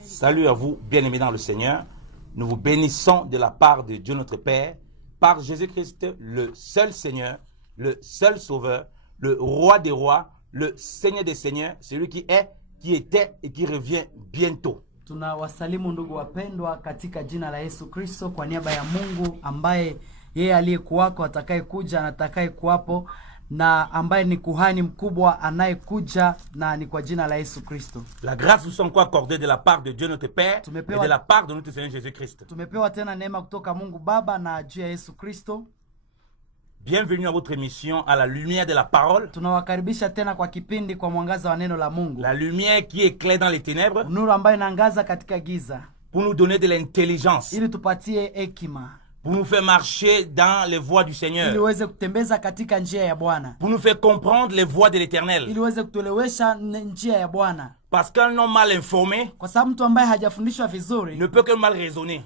Salut à vous, bien-aimés dans le Seigneur. Nous vous bénissons de la part de Dieu notre Père, par Jésus-Christ, le seul Seigneur, le seul Sauveur, le Roi des rois, le Seigneur des seigneurs, celui qui est, qui était et qui revient bientôt. Tunawasalimu ndugu wapendwa katika jina la Yesu Kristo kwa niaba ya Mungu ambaye yeye aliyekuwako, atakayekuja na atakayekuwapo, na ambaye ni kuhani mkubwa anayekuja, na ni kwa jina la Yesu Kristo. La grâce vous sont accordée de la part de Dieu notre Père et de la part de notre Seigneur Jésus-Christ. Tumepewa tena neema kutoka Mungu Baba na juu ya Yesu Kristo. Bienvenue à votre émission à la lumière de la parole. Tunawakaribisha tena kwa kipindi kwa mwangaza wa neno la Mungu. La lumière qui éclaire dans les ténèbres. Nuru ambayo inaangaza katika giza. Pour nous donner de l'intelligence. Ili tupatie hekima. Pour nous faire marcher dans les voies du Seigneur. Ili uweze kutembeza katika njia ya Bwana. Pour nous faire comprendre les voies de l'Éternel. Ili uweze kutuelewesha njia ya Bwana. Parce qu'un homme mal informé, kwa sababu mtu ambaye hajafundishwa vizuri, ne peut que mal raisonner.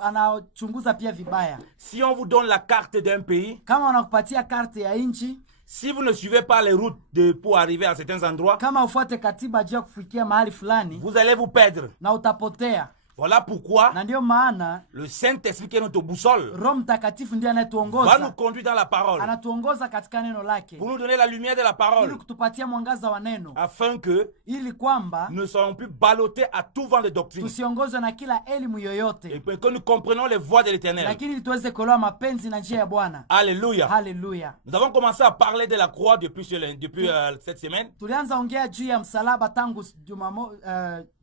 Anachunguza pia vibaya. Si on vous donne la carte d'un pays, kama wanakupatia carte ya nchi, si vous ne suivez pas les routes pour arriver à certains endroits, kama ufuate katiba juu ya kufikia mahali fulani, vous allez vous perdre. Na utapotea. Voilà pourquoi na ndio maana le Saint-Esprit qui est notre boussole Roho Mtakatifu ndiye anayetuongoza, va nous conduire dans la parole, anatuongoza katika neno lake, pour nous donner la lumière de la parole, ili kutupatia mwangaza wa neno, afin que ili kwamba nous ne soyons plus ballottés à tout vent de doctrine, tusiongozwe na kila elimu yoyote, et que nous comprenons les voies de l'Éternel, lakini tuweze kuelewa mapenzi na njia ya Bwana. Alléluia. Hallelujah. Nous avons commencé à parler de la croix depuis cette semaine. Tulianza ongea juu ya msalaba tangu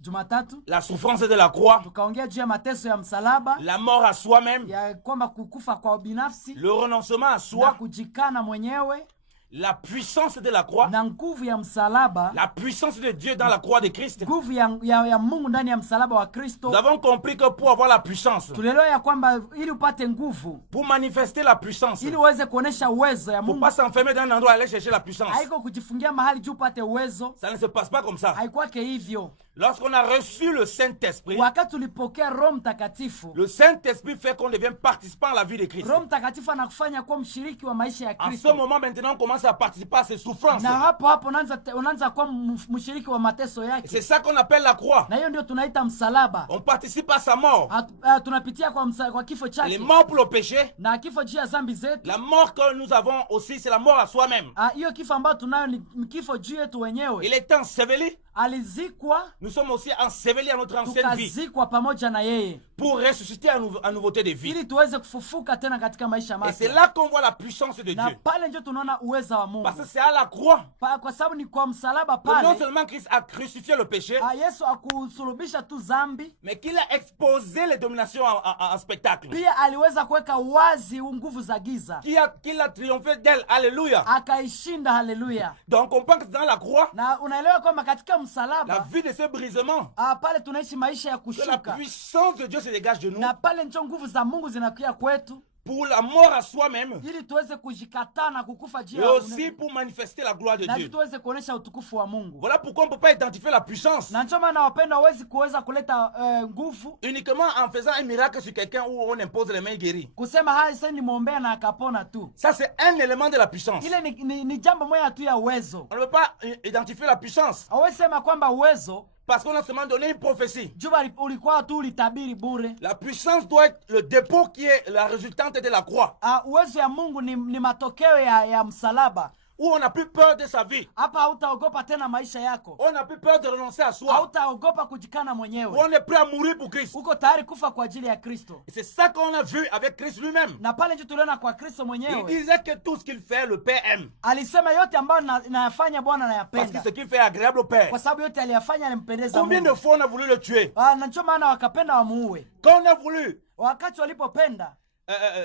Jumatatu. La souffrance de la croix. Tukaongea juu ya mateso ya msalaba. La mort à soi-même. Ya kwamba kukufa kwa binafsi. Le renoncement à soi. Na kujikana mwenyewe. La puissance de la croix. Na nguvu ya msalaba. La puissance de Dieu dans la croix de Christ. Nguvu ya Mungu ndani ya msalaba wa Kristo. Nous avons compris que pour avoir la puissance, tulielewa ya kwamba ili upate nguvu, pour manifester la puissance, ili uweze kuonesha uwezo ya Mungu, faut pas s'enfermer dans un endroit aller chercher la puissance. Haiko kujifungia mahali juu upate uwezo. Ça ne se passe pas comme ça. Haikwake hivyo. Lorsqu'on a reçu le Saint-Esprit, wakati tulipokea Roho Mtakatifu, le Saint-Esprit fait qu'on devient participant à la vie de Christ. Roho Mtakatifu anakufanya kuwa mshiriki wa maisha ya Kristo. En ce moment maintenant on commence à participer à ses souffrances. Na hapo unaanza kuwa mshiriki wa mateso yake. C'est ça qu'on appelle la croix. Na hiyo ndio tunaita msalaba. On participe à sa mort. Tunapitia kwa kifo chake. Elle est mort pour le péché. Na kifo juu ya dhambi zetu. La mort que nous avons aussi, c'est la mort à soi-même. Hiyo kifo ambayo tunayo ni kifo juu yetu wenyewe. Il est enseveli. Alizikwa. Nous sommes aussi ensevelis à notre ancienne vie. Tukazikwa pamoja na yeye. Pour ressusciter à nouveauté de vie. Ili tuweze kufufuka tena katika maisha mapya. Et c'est là qu'on voit la puissance de Dieu. Na pale ndio tunaona uwezo wa Mungu. Parce que c'est à la croix. Kwa sababu ni kwa msalaba pale. Non seulement Christ a crucifié le péché. Yesu akusulubisha tu dhambi. Mais qu'il a exposé les dominations en spectacle. Pia aliweza kuweka wazi nguvu za giza. Qu'il a triomphé d'elle. Alléluia. Akaishinda. Hallelujah. Donc on pense que dans la croix. Na unaelewa kwamba katika msalaba, la vie de ce brisement, pale tunaishi maisha ya kushuka. Que la puissance de Dieu se dégage de nous. Na pale ndio nguvu za Mungu zinakuja kwetu. Pour la mort à soi-même. Ili tuweze kujikataa na kukufa juu ya Mungu. Et aussi pour manifester la gloire de Dieu. Na tuweze kuonesha utukufu wa Mungu. Voilà pourquoi on peut pas identifier la puissance. Na ndio maana wapendwa hawezi kuweza kuleta nguvu uniquement en faisant un miracle sur quelqu'un où on impose les mains guéries. Kusema hai sasa nimwombea na akapona tu. Ça c'est un élément de la puissance. Ile ni jambo moja tu ya uwezo. On ne peut pas identifier la puissance. Hawezi sema kwamba uwezo parce qu'on a seulement donné une prophétie. La puissance doit être le dépôt qui est la résultante de la croix. Uwezo ya Mungu ni matokeo ya msalaba. Où on n'a plus peur de sa vie. Hapa hautaogopa tena maisha yako. On n'a plus peur de renoncer à soi. Hautaogopa kujikana mwenyewe. On est prêt à mourir pour Christ. Uko tayari kufa kwa ajili ya Kristo. Et c'est ça qu'on a vu avec Christ lui-même. Na pale ndio tuliona kwa Kristo mwenyewe. Il disait que tout ce qu'il fait le Père aime. Alisema yote ambayo nayafanya Bwana anayapenda. Parce que ce qu'il fait est agréable au Père. Kwa sababu yote aliyafanya alimpendeza Mungu. Combien de fois on a voulu le tuer? Na ndio maana wakapenda wamuue. Quand on a voulu. Wakati walipopenda.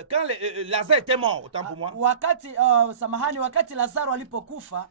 Quand Lazare était mort, autant pour moi. Wakati Lazaro alipokufa,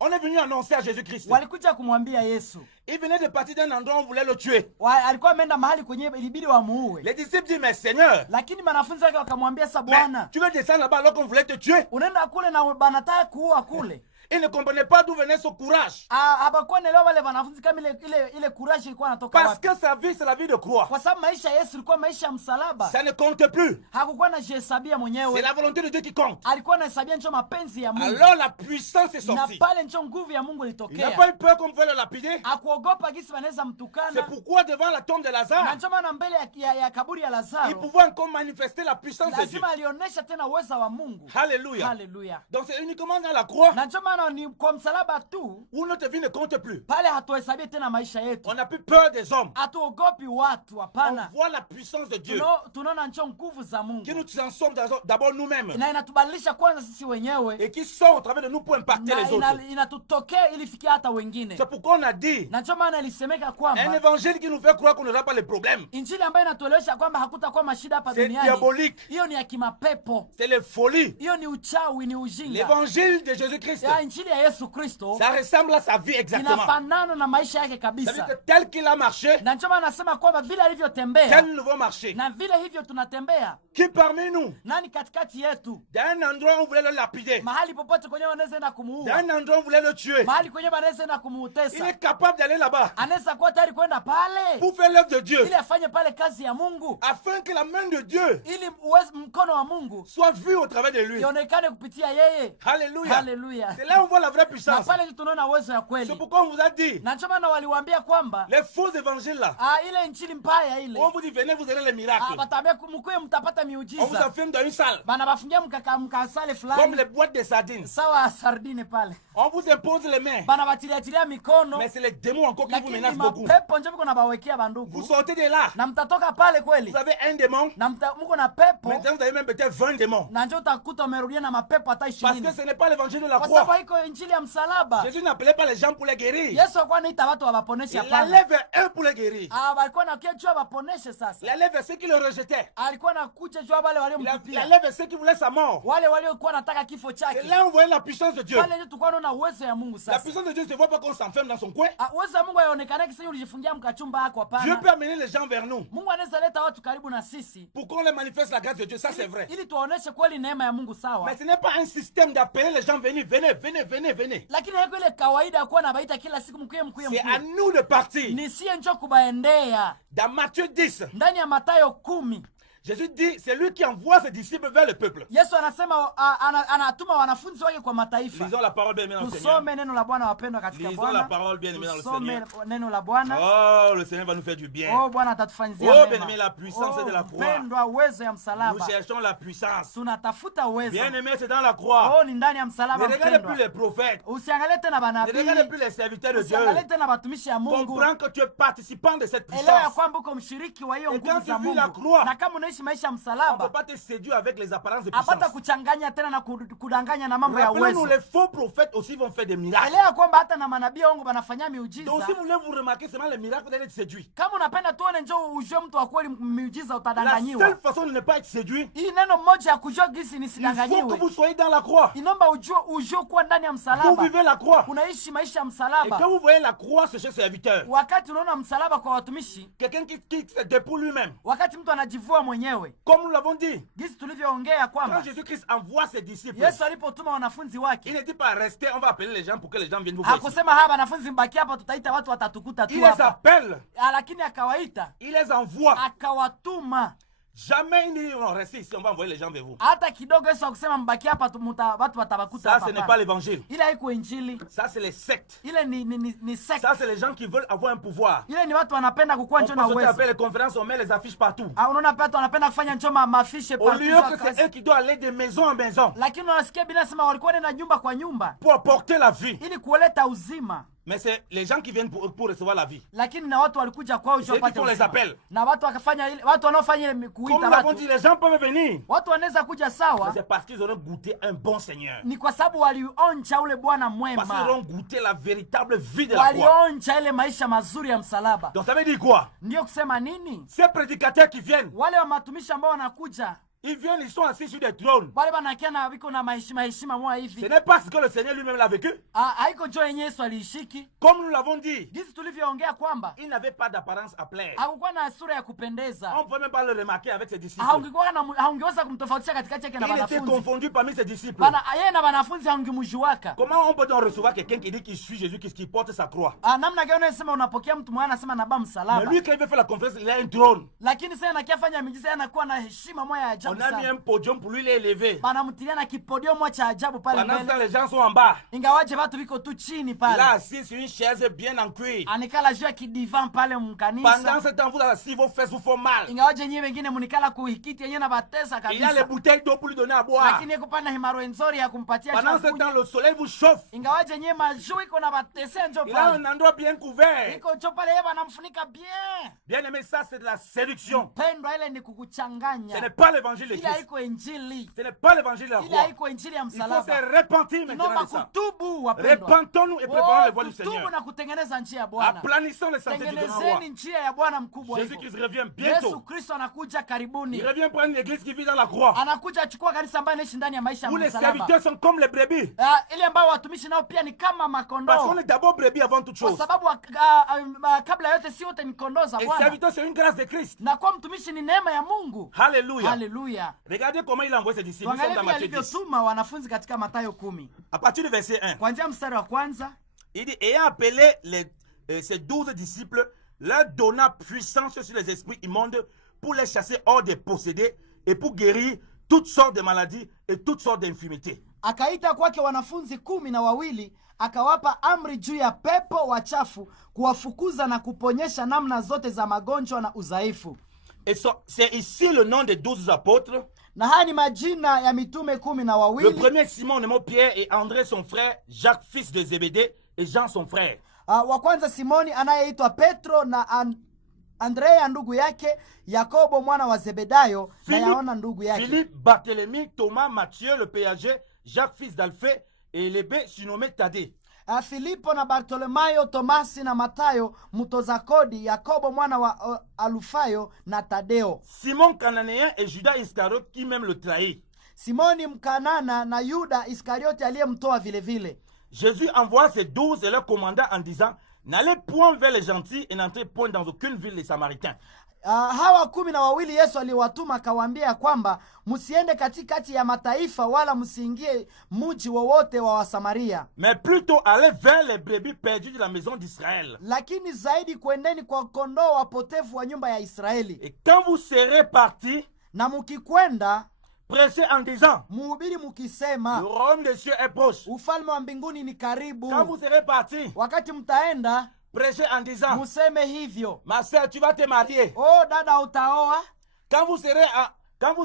on est venu annoncer à Jésus-Christ. Walikuja kumwambia Yesu. Il venait de partir d'un endroit où on voulait le tuer. Alikuwa ameenda mahali kwenye ilibidi wamuue. Les disciples disent mais Seigneur. Lakini wanafunzi wake wakamwambia sa Bwana. Tu veux descendre là-bas alors qu'on voulait te tuer? Unaenda kule na banataka kuua kule. Il ne comprenait pas d'où venait ce courage. Habakuwa naelewa wale wanafunzi kama ile courage ilikuwa inatoka wapi. Parce que sa vie c'est la vie de croix. Kwa sababu maisha ya Yesu ilikuwa maisha ya msalaba. Ça ne compte plus. Hakukuwa anajihesabia mwenyewe. C'est la volonté de Dieu qui compte. Alikuwa anahesabia ndio mapenzi ya Mungu. Alors la puissance est sortie. Na pale ndio nguvu ya Mungu ilitokea. Il n'a pas eu peur qu'on pouvait le lapider. kuogopa gisi wanaweza C'est mtukana. pourquoi devant la tombe de Na Lazare, ndio maana mbele ya kaburi ya il Lazaro pouvait encore manifester la puissance de Dieu. lazima alionyesha tena uweza wa Mungu. Alléluia. Haleluya. Donc c'est uniquement dans la croix Na ndio maana ni kwa msalaba tu où notre vie ne compte plus. pale hatuhesabie tena maisha yetu. On n'a plus peur des hommes. Hatuogopi watu, On hapana. voit la puissance de Dieu Tunaona njo nguvu za qui Mungu nous transforme d'abord nous-mêmes na inatubadilisha kwanza sisi wenyewe et qui sort au travers de nous pour impacter na les autres. inatutokea ili fikia hata wengine. C'est pourquoi on a dit Na ndio maana ilisemeka un kwamba évangile qui nous fait croire qu'on n'aura pas les problèmes. injili ambayo inatuelewesha kwamba hakutakuwa mashida hapa C'est duniani, diabolique. hiyo ni ya kimapepo, C'est les folies. hiyo ni uchawi, ni ujinga. L'évangile de Jésus-Christ, Ya injili ya Yesu Kristo ça ressemble à sa vie exactement. inafanana na maisha yake C'est-à-dire kabisa. que tel qu'il a marché, Na ndio maana nasema kwamba vile alivyotembea tel nous va marcher. na vile hivyo tunatembea. Qui parmi nous, Nani katikati yetu, d'un endroit on voulait le lapider, mahali popote kwenye wanaweza enda kumuua, d'un endroit on voulait le tuer, mahali kwenye wanaweza enda il kumuutesa, est capable d'aller là-bas anaweza kuwa tayari kwenda pale pour faire l'œuvre de Dieu, ili afanye pale kazi ya Mungu, afin que la main de Dieu ili mkono wa Mungu soit vue au travers de lui. ionekane kupitia yeye. Alléluia. Haleluya. C'est là où on voit la vraie Na puissance. pale ndio tunaona uwezo ya C'est kweli. pourquoi on vous a dit, Na ndio maana waliwaambia kwamba les faux évangiles là, ile injili mbaya ile on vous dit venez, vous aurez les miracles. bataambia mkuye mtapata On vous miujiza. enferme dans une salle, Bana bafungia mkasale comme fulani les boîtes de sardines. sawa sardine pale. On vous impose les mains, Bana batiliatilia mikono, mais c'est les démons encore qui vous lakini menacent beaucoup. mapepo ndio viko na bawekea Vous bandugu. sortez de là, Na mtatoka pale kweli. vous avez un démon, Na mko na pepo, maintenant vous avez même peut-être 20 démons. na njoo utakuta umerudia na mapepo hata Parce 20. que ce n'est pas l'évangile de la Kwa sababu croix. haiko injili ya msalaba. Jésus n'appelait pas les gens pour les guérir. Yesu alikuwa anaita watu wawaponeshe Il hapana. allait vers eux pour les guérir. Walikuwa nakuja juu waponeshe Il sasa. allait vers ceux qui le rejetaient. Alikuwa nakuja juu wale Il waliomtupia. allait vers ceux qui voulaient sa mort. Wale waliokuwa nataka kifo C'est chake. là où on voyait la puissance de Dieu. Pale ndio tulikuwa tunaona uwezo ya Mungu La sasa. puissance de Dieu ne se voit pas qu'on s'enferme dans son coin. Uwezo wa Mungu haionekani kisa ulijifungia mkachumba hako Dieu hapana. peut amener les gens vers nous Mungu anaweza leta watu karibu na sisi pour qu'on les manifeste la grâce de Dieu. Ça, c'est vrai. ili tuwaoneshe kweli neema ya Mungu sawa. Mais ce n'est pas un système d'appeler les gens, venez, venez, venez, venez, venez. Lakini haiko ile kawaida ya kuwa nabaita kila siku mkuye. C'est à nous de partir. Ni siye njoo kubaendea. Dans Matthieu 10, Ndani ya Mathayo 10, Jésus dit, c'est lui qui envoie ses disciples vers le peuple. Yesu anasema anatuma wanafunzi wake kwa mataifa. Lisons la parole bien aimée dans le Seigneur. Tusome neno la Bwana wapendwa katika Lisons la Bwana. parole bien aimée dans le Tusome Seigneur. neno la Bwana. Oh, le Seigneur va nous faire du bien. Oh, Bwana atatufanyizia Oh, mema. bien-aimé, la puissance de la croix. Pendwa uwezo ya Nous msalaba. cherchons la puissance. Tunatafuta uwezo. Bien aimé, c'est dans la croix. Oh, ni ndani ya msalaba Ne regardez mpendwa. plus les prophètes. Usiangalie tena Ne manabii. regardez plus les serviteurs de Dieu. Usiangalie tena watumishi ya Mungu. Comprends que tu es participant de cette Elewa ya puissance. kwamba uko mshiriki wa hiyo Et nguvu quand za tu vis la Mungu. croix, Na kama unaishi maisha ya On ne peut msalaba, pas te séduire avec les apparences de apata puissance. kuchanganya tena na kudanganya na mambo ya Rappelez-nous, uwezo. les faux prophètes aussi vont faire des miracles. Elewa kwamba hata na manabii wangu wanafanya miujiza. Donc si vous voulez vous remarquer seulement les miracles, vous allez être séduit. Kama unapenda tuone njoo ujue mtu wa kweli miujiza La utadanganyiwa. seule façon de ne pas être séduit, Hii neno moja ya kujua gisi il faut que nisidanganyiwe. vous soyez dans la croix. Inomba ujue kuwa ndani ya Vous msalaba. vivez la croix. Unaishi maisha ya Et msalaba. quand vous voyez la croix chez ses serviteurs, Wakati unaona msalaba kwa watumishi, quelqu'un qui se dépouille lui-même, wakati mtu anajivua mwenyewe, comme nous l'avons dit, gisi tulivyoongea quand kwamba Jésus-Christ envoie ses disciples, Yesu alipotuma wanafunzi il wake, ne dit pas restez, on va appeler les gens pour que les gens viennent vous voir ici. hakusema hapa wanafunzi mbaki hapa, tutaita watu watatukuta tu Il les hapa. appelle, Lakini akawaita, il les envoie. akawatuma. Jamais il ne dit non, restez ici, on va envoyer les gens vers vous. Hata kidogo Yesu akusema mbaki hapa watu watabakuta Ça, hapa. ce n'est pas l'évangile. Ile haiko injili. Ça, c'est les sectes. Ile ni secte. Ça, c'est les gens qui veulent avoir un pouvoir. Ile ni watu wanapenda kukuwa On njoo na peut uwezo. faire les conférences, on met les affiches partout. Unaona pia watu wanapenda kufanya njoo mafishe Au lieu que c'est eux qui doivent aller de maison en maison Lakini unasikia Biblia sema walikuwa nenda nyumba kwa nyumba pour apporter la vie. ili kuleta uzima. Mais c'est les gens qui viennent pour recevoir la vie. Lakini na watu walikuja kwao C'est eux qui font les appels. Na watu wakafanya ile watu wanaofanya ile Comme kuita nous l'avons watu. dit, les gens peuvent venir. Watu wanaweza kuja Mais sawa, c'est parce qu'ils auront goûté un bon Seigneur. ni kwa sababu walionja ule Bwana Parce qu'ils mwema. auront goûté la véritable vie de la croix. Walionja ile maisha mazuri ya msalaba. Donc ça veut dire quoi? Ndio kusema nini? Ces prédicateurs qui viennent, Wale wa matumishi ambao wanakuja, ils viennent, ils sont assis sur des trônes. wale banakia na wiko na heshima mwa Ce hivi. n'est pas ce que le Seigneur lui-même l'a vécu. Haiko njoo yenyewe Yesu aliishiki. Comme nous l'avons dit, Jinsi tulivyoongea kwamba il n'avait pas d'apparence à plaire. hakukuwa na sura ya kupendeza. On ne peut même pas le remarquer avec ses disciples. Haungeweza kumtofautisha katikati yake na Il était wanafunzi. confondu parmi ses disciples. Yeye na wanafunzi haungemjuaka. Comment on peut donc recevoir quelqu'un qui dit qu'il suit Jésus, qui porte sa croix? Namna gani unasema unapokea mtu mwana anasema naba Mais msalaba. lui, quand il veut faire la conférence, il a un trône. Lakini sasa anakiafanya miujiza anakuwa na heshima moja ya ajabu On a mis sana. un podium pour lui l'élever. Banamtilia na kipodiomo cha ajabu pale Pendant ce temps, mbele. les gens sont en bas. Ingawaje watu biko tu chini Il est pale. assis sur une chaise bien en cuir. Anikala juu ya kidivan pale Pendant mkanisa. ce temps, vous assis, vos fesses vous font mal. Ingawaje nyewe wengine munikala kuhikiti yenyewe na batesa Il y a les kabisa. bouteilles d'eau pour lui donner à boire. Lakini yeko pana himaro nzuri ya kumpatia Pendant ce chakula. temps, le soleil vous chauffe. Ingawaje nyewe majuu iko na batesa njo Il a pale. un endroit bien couvert. Iko njo pale yeye banamfunika bien. Bien aimé, ça c'est de la séduction. Pendwa ile ni Ce kukuchanganya. n'est pas l'évangile de Ile Christ. haiko injili. Ce n'est pas l'évangile de la Ile croix. haiko injili ya Il faut msalaba. se repentir maintenant Inomba de ça. kutubu wapendwa. Repentons-nous et préparons les voies du Tutubu Seigneur. na kutengeneza njia ya Bwana. Aplanissons les sentiers du grand roi. Tengenezeni njia ya Bwana mkubwa hivyo. Jésus-Christ revient Yesu bientôt. Kristo anakuja karibuni. Il revient prendre l'église qui vit dans la croix. Anakuja achukua kanisa ambayo inaishi ndani ya maisha ya Où les msalaba. serviteurs sont comme les brebis. Ile ambayo watumishi nao pia ni kama Parce qu'on makondoo. est d'abord brebis avant toute Kwa chose. sababu kabla yote si wote ni kondoo za Et Bwana. serviteur, c'est une grâce de Christ. Na kwa mtumishi ni neema ya Mungu. Alléluia. Haleluya. Regardez comment il a envoyé ses disciples. Nous sommes Tuangalie dans vile Matthieu 10. alivyotuma wanafunzi katika Mathayo 10. À partir du verset 1. Kuanzia mstari wa kwanza. Il dit, ayant appelé ses 12 disciples, leur donna puissance sur les esprits immondes pour les chasser hors des possédés et pour guérir toutes sortes de maladies et toutes sortes d'infirmités. Akaita kwake wanafunzi 12, akawapa amri juu ya pepo wachafu, kuwafukuza na kuponyesha namna zote za magonjwa na udhaifu. Et c'est ici le nom des 12 apôtres. Na haya ni majina ya mitume 12. Le premier Simon, nommé Pierre, et André son frère, Jacques fils de Zébédée, et Jean son frère. Wa kwanza Simoni anayeitwa Petro na Andrea ndugu yake, Yakobo mwana wa Zebedayo na Yohana ndugu yake. Philippe, Barthélemy, Thomas, Matthieu, le péager, Jacques fils d'Alphée, et Lébé surnommé Thaddée. Filipo na Bartolomayo, Tomasi na Matayo mtoza kodi, Yakobo mwana wa Alufayo na Tadeo. Simon Cananéen et Judas Iscariote qui même le trahit. Simoni Mkanana na Yuda Iskariote aliyemtoa vile vile. Jésus envoie ses 12 et leur commanda en disant, n'allez point vers les gentils et n'entrez point dans aucune ville des Samaritains. Hawa 12 Yesu aliwatuma akawaambia kwamba msiende katikati ya mataifa wala msiingie mji wowote wa Wasamaria. Mais plutôt allez vers les brebis perdues de la maison d'Israël. Lakini zaidi kuendeni kwa kondoo wapotevu wa nyumba ya Israeli. Et quand vous serez partis, na mukikwenda prêchez en disant, muhubiri mukisema, le royaume des cieux est proche. Ufalme wa mbinguni ni karibu. Quand vous serez partis, wakati mtaenda, prêchez en disant, museme hivyo, ma soeur, tu vas te marier. Oh dada utaoa. Quand vous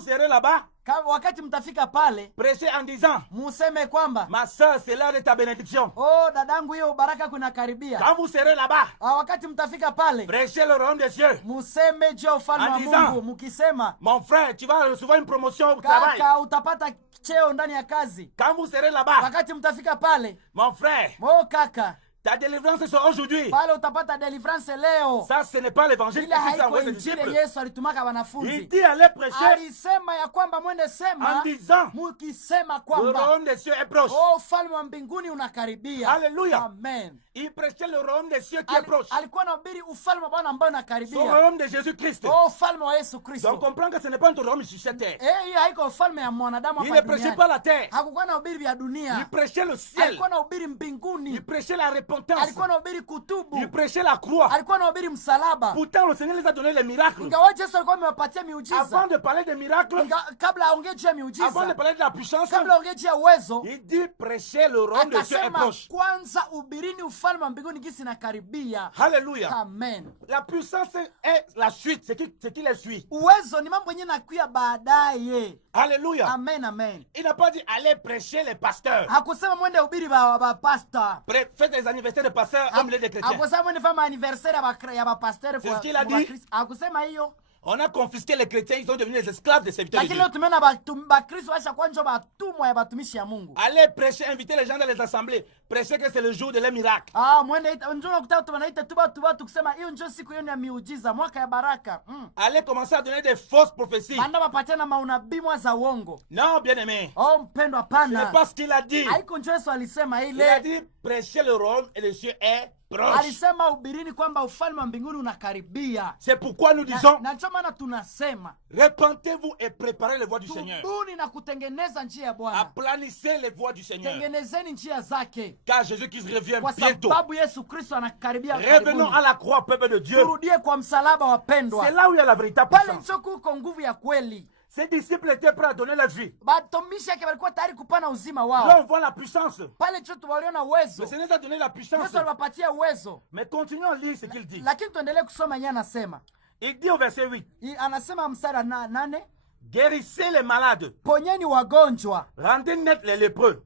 serez là-bas, wakati mtafika pale, prêchez en disant, museme kwamba, ma soeur, c'est l'heure de ta bénédiction. Oh dadangu, hiyo baraka kunakaribia. Quand vous serez là-bas, wakati mtafika pale, prêchez le royaume des cieux. Museme juu ya ufalme wa Mungu mukisema, mon frère, tu vas recevoir une promotion au travail. Kaka utapata cheo ndani ya kazi. Quand vous serez là-bas, wakati mtafika pale, mon frère, kaka, ta délivrance c'est aujourd'hui. Pale utapata délivrance leo. Ça, ce n'est pas l'évangile qui s'est envoyé ses disciples. Yesu alitumaka wanafunzi. Il dit allez prêcher. Alisema ya kwamba mwende sema. En disant, mukisema kwamba, le royaume des cieux est proche. Ufalme wa mbinguni unakaribia. Alléluia. Amen. Il prêchait le royaume des cieux qui est proche. Alikuwa anahubiri ufalme wa Bwana ambao unakaribia. Son royaume de Jésus-Christ. Ufalme wa Yesu Kristo. Donc on comprend que ce n'est pas un royaume sur cette terre. Hii haiko ufalme ya mwanadamu hapa duniani. Il ne duniani. prêchait pas la terre. Hakukuwa anahubiri vya dunia. Il prêchait le ciel. Alikuwa anahubiri mbinguni. Il prêchait la repentance. Alikuwa anahubiri kutubu. Il prêchait la croix. Alikuwa anahubiri msalaba. Pourtant le Seigneur les a donné les miracles. Ingawaje Yesu alikuwa amewapatia miujiza. Avant de parler des miracles, kabla aongee juu ya miujiza, avant de parler de la puissance, kabla aongee juu ya uwezo, il dit prêcher le royaume des cieux est proche. Kwanza ubirini ufalme wa mbinguni gisi nakaribia. Alléluia. Amen. La puissance est la suite, c'est qui les suit. Uwezo ni mambo yenyewe nakuya baadaye. Alléluia. Amen, amen. Il n'a pas dit allez prêcher les pasteurs. Hakusema mwende ubiri ba pastor. Faites des anniversaires de pasteurs comme les chrétiens. Hakusema mwende fanya anniversaire ya pasteur. C'est ce qu'il a dit. Hakusema hiyo. On a confisqué les chrétiens, ils sont devenus les esclaves des serviteurs de Dieu. Allez prêcher, inviter les gens dans les assemblées. Prêcher que c'est le jour de leur miracle. Allez commencer à donner des fausses prophéties. Non, bien aimé. Ce n'est pas ce qu'il a dit. Il a dit prêcher le royaume et le ciel est proche. C'est pourquoi nous disons repentez-vous et préparez les voies du Seigneur. Aplanissez les voies du Seigneur. Car Jésus-Christ revient bientôt. Revenons à la croix, peuple de Dieu. C'est là où il y a la véritable puissance. Ses disciples étaient prêts à donner leur vie. Batumishi yake walikuwa tayari kupana uzima Là, wao. on voit la puissance. Pale tu waliona uwezo. Le Seigneur nous a donné la puissance. Yesu aliwapatia uwezo. Mais continuons à lire ce qu'il dit. Lakini tuendelee kusoma yeye anasema. Il dit au verset 8. Anasema mstari 8, guérissez les malades. Ponyeni wagonjwa. Rendez net les lépreux.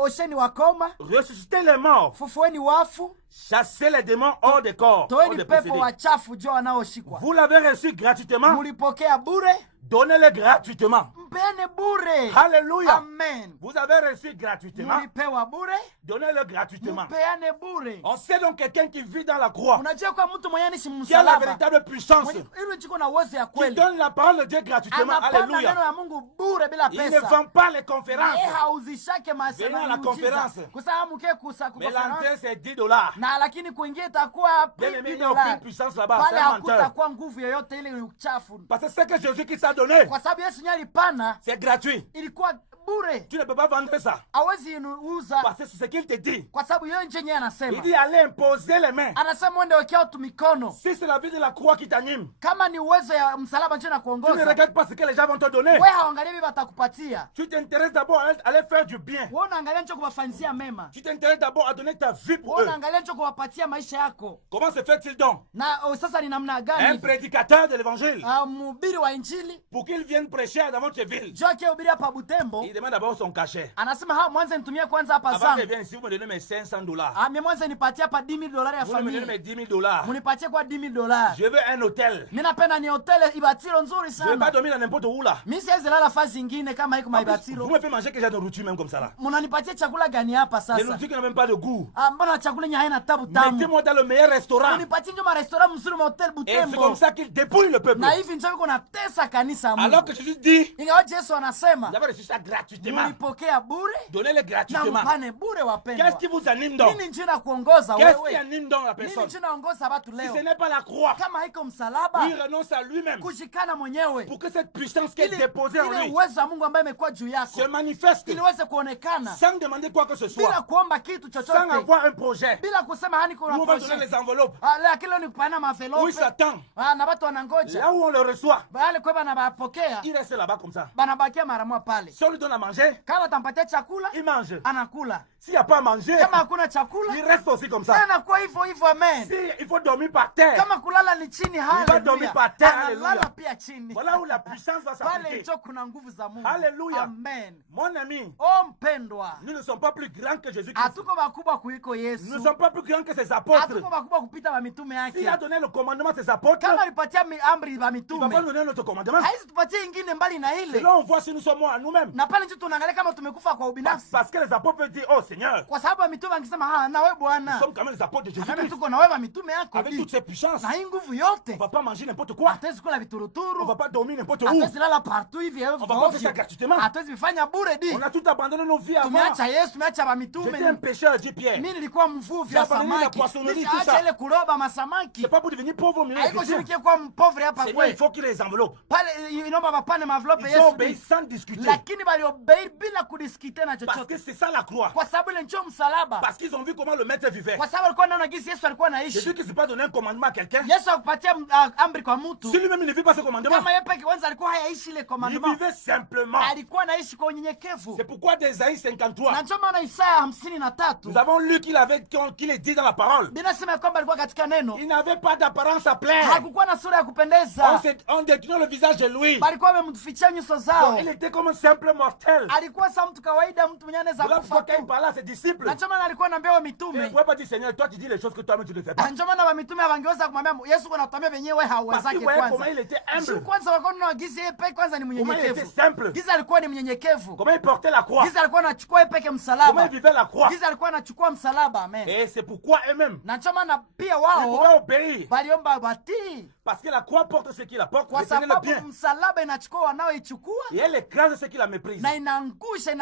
Osheni wakoma. Ressuscitez les morts. Fufueni wafu. Chassez les démons hors des corps. Toeni pepo wachafu juu wanaoshikwa. Vous l'avez reçu gratuitement. Mulipokea bure. Donnez-le gratuitement. Mpene bure. Alléluia. Amen. Vous avez reçu gratuitement. Mulipewa bure. Donnez-le gratuitement. Mpeane bure. On sait donc quelqu'un qui vit dans la croix. Unajua kwa mtu mwenye si Qui a la msalaba. véritable puissance. Ili chiko na uwezo ya Qui kweli. donne la parole de Dieu gratuitement. Anapana neno Alléluia. ya Mungu bure bila Il ne pesa. vend pas les conférences. Yeye hauzishake Venez à la conférence. Kusahamu ke kusa Mais l'entrée c'est $10. na lakini kuingia itakuwa Bien aimé, il n'y a aucune puissance là-bas. pale C'est un menteur. hakutakuwa nguvu yoyote ile uchafu. Parce que ce que Jésus qui t'a donné, Kwa sababu Yesu nyali pana c'est gratuit. ilikuwa bure. Tu ne peux pas vendre ça. Hawezi inuuza Parce que c'est ce qu'il te dit. kwa sababu yeye nje yeye Il anasema. dit allez imposer les mains. Anasema uende wekea watu mikono. Si c'est la vie de la croix qui t'anime, Kama ni uwezo ya msalaba nje na tu ne kuongoza. regardes pas ce que les gens vont te donner. Wewe haangalie bibi atakupatia. Tu t'intéresses d'abord à aller faire du bien. Wewe unaangalia nje kuwafanyia mema. Tu t'intéresses d'abord à donner ta vie pour Wewe eux. unaangalia nje kuwapatia maisha yako. Comment se fait-il donc? Na sasa ni namna Un gani? prédicateur de l'évangile, Mhubiri wa injili pour qu'il vienne prêcher dans votre ville, Joke hubiri hapa Butembo. il demande d'abord son cachet. Anasema mwanzo nitumie kwanza hapa Avant zangu. qu'il vienne ici, vous me donnez mes $500. Mimi mwanzo nipatie hapa $10,000 ya Vous me donnez familia. mes $10,000. Munipatie kwa $10,000. Je veux un hôtel. Mimi napenda ni hoteli ibatiro nzuri Je ne veux pas sana. dormir dans n'importe où là. Mimi siwezi lala fasi zingine kama iko Vous maibatiro. me faites manger que j'ai de nourriture même comme ça là. Mnanipatie chakula gani hapa Des sasa? nourritures qui n'ont même pas de goût. Mbona chakula yenye haina tabu tamu? Mettez-moi dans le meilleur restaurant. Munipatie ndio restaurant mzuri ma hotel Et c'est comme Butembo. ça qu'il dépouille le peuple. Na hivi ndio kuna tesa kanisa ya Mungu. Alors que Jésus dit, Ingawa Yesu anasema vous avez reçu ça gratuitement. mulipokea bure Donnez-le na gratuitement. mpane bure wapendwa. Qu'est-ce qui vous anime donc? Nini njina kuongoza Qu'est-ce qui wewe? anime donc la Nini personne? njina ongoza watu Si leo? ce n'est pas la croix, Kama haiko msalaba, il renonce à lui-même kushikana mwenyewe. pour que cette puissance qui est déposée en Ile lui uwezo wa Mungu ambaye imekuwa juu yako se manifeste iliweze kuonekana sans demander quoi que ce bila soit, kuomba kitu sans chochote, avoir un projet. bila kusema hani kuna Nous on va donner projet. les enveloppes. Lakini leo ni kupana Où il mavelope. s'attend. Na watu wanangoja. Là où on le reçoit, Bale kwa banapokea, il reste là-bas comme ça. banabakia mara moja pale. Si on lui donne à manger, Kama tampatia chakula, il mange. anakula. S'il n'y a pas à manger, Kama hakuna chakula, il reste aussi comme ça. anakuwa hivyo hivyo, amen. Si il faut dormir par terre, Kama kulala ni chini, va dormir haleluya. par terre, Analala haleluya. pia chini. voilà où la puissance va Pale s'appliquer. ndio kuna nguvu za Mungu. Alléluia. Amen. Mon ami, O mpendwa, nous ne sommes pas plus grands que Jésus-Christ. hatuko bakubwa kuliko Nous ne Yesu. sommes pas plus grands que ses apôtres. Hatuko bakubwa kupita ba mitume S'il a yake. donné le commandement à ses apôtres, Kama alipatia amri ba il ne va pas nous mitume, donner notre commandement. haizi tupatie ingine mbali na C'est ile. là on voit si nous sommes morts à nous-mêmes. Na pale ndio tunaangalia kama tumekufa kwa ubinafsi. Parce que les apôtres peuvent dire, oh Seigneur, Kwa sababu mitume angesema na wewe nous Bwana, sommes quand même les apôtres de nami Jésus-Christ. tuko na wewe mitume yako. Avec toutes ces puissances, Na hii nguvu on yote, ne va pas manger n'importe quoi. hatuwezi kula On ne vituruturu, va pas dormir n'importe où. hatuwezi lala partout hivi On va pas faire ça gratuitement. hatuwezi vifanya bure di. On a tout abandonné nos vies avant. Tumeacha Yesu, tumeacha ba J'étais un mitume. pécheur, dit Pierre. Mimi nilikuwa mvuvi J'ai wa abandonné la samaki. poissonnerie, tout Nishaacha ça. ile kuroba masamaki. C'est pas pour devenir pauvre au milieu des Haiko chrétiens. shirikie kuwa mpovre hapa Seigneur, il kwe. faut qu'il les enveloppe. Pale inaomba bapane mavlope Ils ont Yesu obéi di. sans discuter. Lakini baliobei bila kudiskite na Parce chochote. que c'est ça la croix. Kwa sababu ile ndio msalaba. Parce qu'ils ont vu comment le maître vivait. Kwa sababu alikuwa anaona jinsi Yesu alikuwa anaishi. Jésus qui ne s'est pas donné un commandement à quelqu'un. Yesu akupatia amri kwa mtu. Si lui-même il ne vit pas ce commandement, Kama yeye peke kwanza alikuwa hayaishi ile il commandement. vivait simplement. Alikuwa anaishi kwa unyenyekevu. C'est pourquoi d'Ésaïe 53, Na ndio maana Isaya 53 nous avons lu qu'il est dit dans la parole. binasema kwamba alikuwa katika neno. Il n'avait pas d'apparence à plaire. Hakukuwa na sura ya kupendeza. On détournait le visage de lui. Balikuwa wamemfichia nyuso zao. Donc, il était comme un simple mortel. Alikuwa sa mtu kawaida, mtu mwenye anaweza Voilà pourquoi kufa quand il tu. parlait à ses disciples, Na ndio maana alikuwa anaambia wa il ne mitume. pouvait pas dire Seigneur, toi tu dis les choses que toi-même tu ne fais pas. Ndio maana wa mitume wangeweza kumwambia Yesu, kuna tuambia wenyewe Parce hauwezake qu'il voyait comment kwanza. il était Sio humble, kwanza wakaona gizi yeye peke kwanza ni comment il était mnyenyekevu. simple, Gizi alikuwa ni mnyenyekevu. comment il portait la croix, Gizi alikuwa anachukua yeye peke comment msalaba. il vivait la croix. Gizi alikuwa anachukua msalaba, amen. Et c'est pourquoi eux-mêmes, Na ndio maana pia ils wao pouvaient obéir. waliomba batii. Parce que la croix porte ce qui la porte, Kwa retenez le sababu bien. msalaba inachukua wanaoichukua Et elle écrase ceux qui la méprisent. na inaangusha,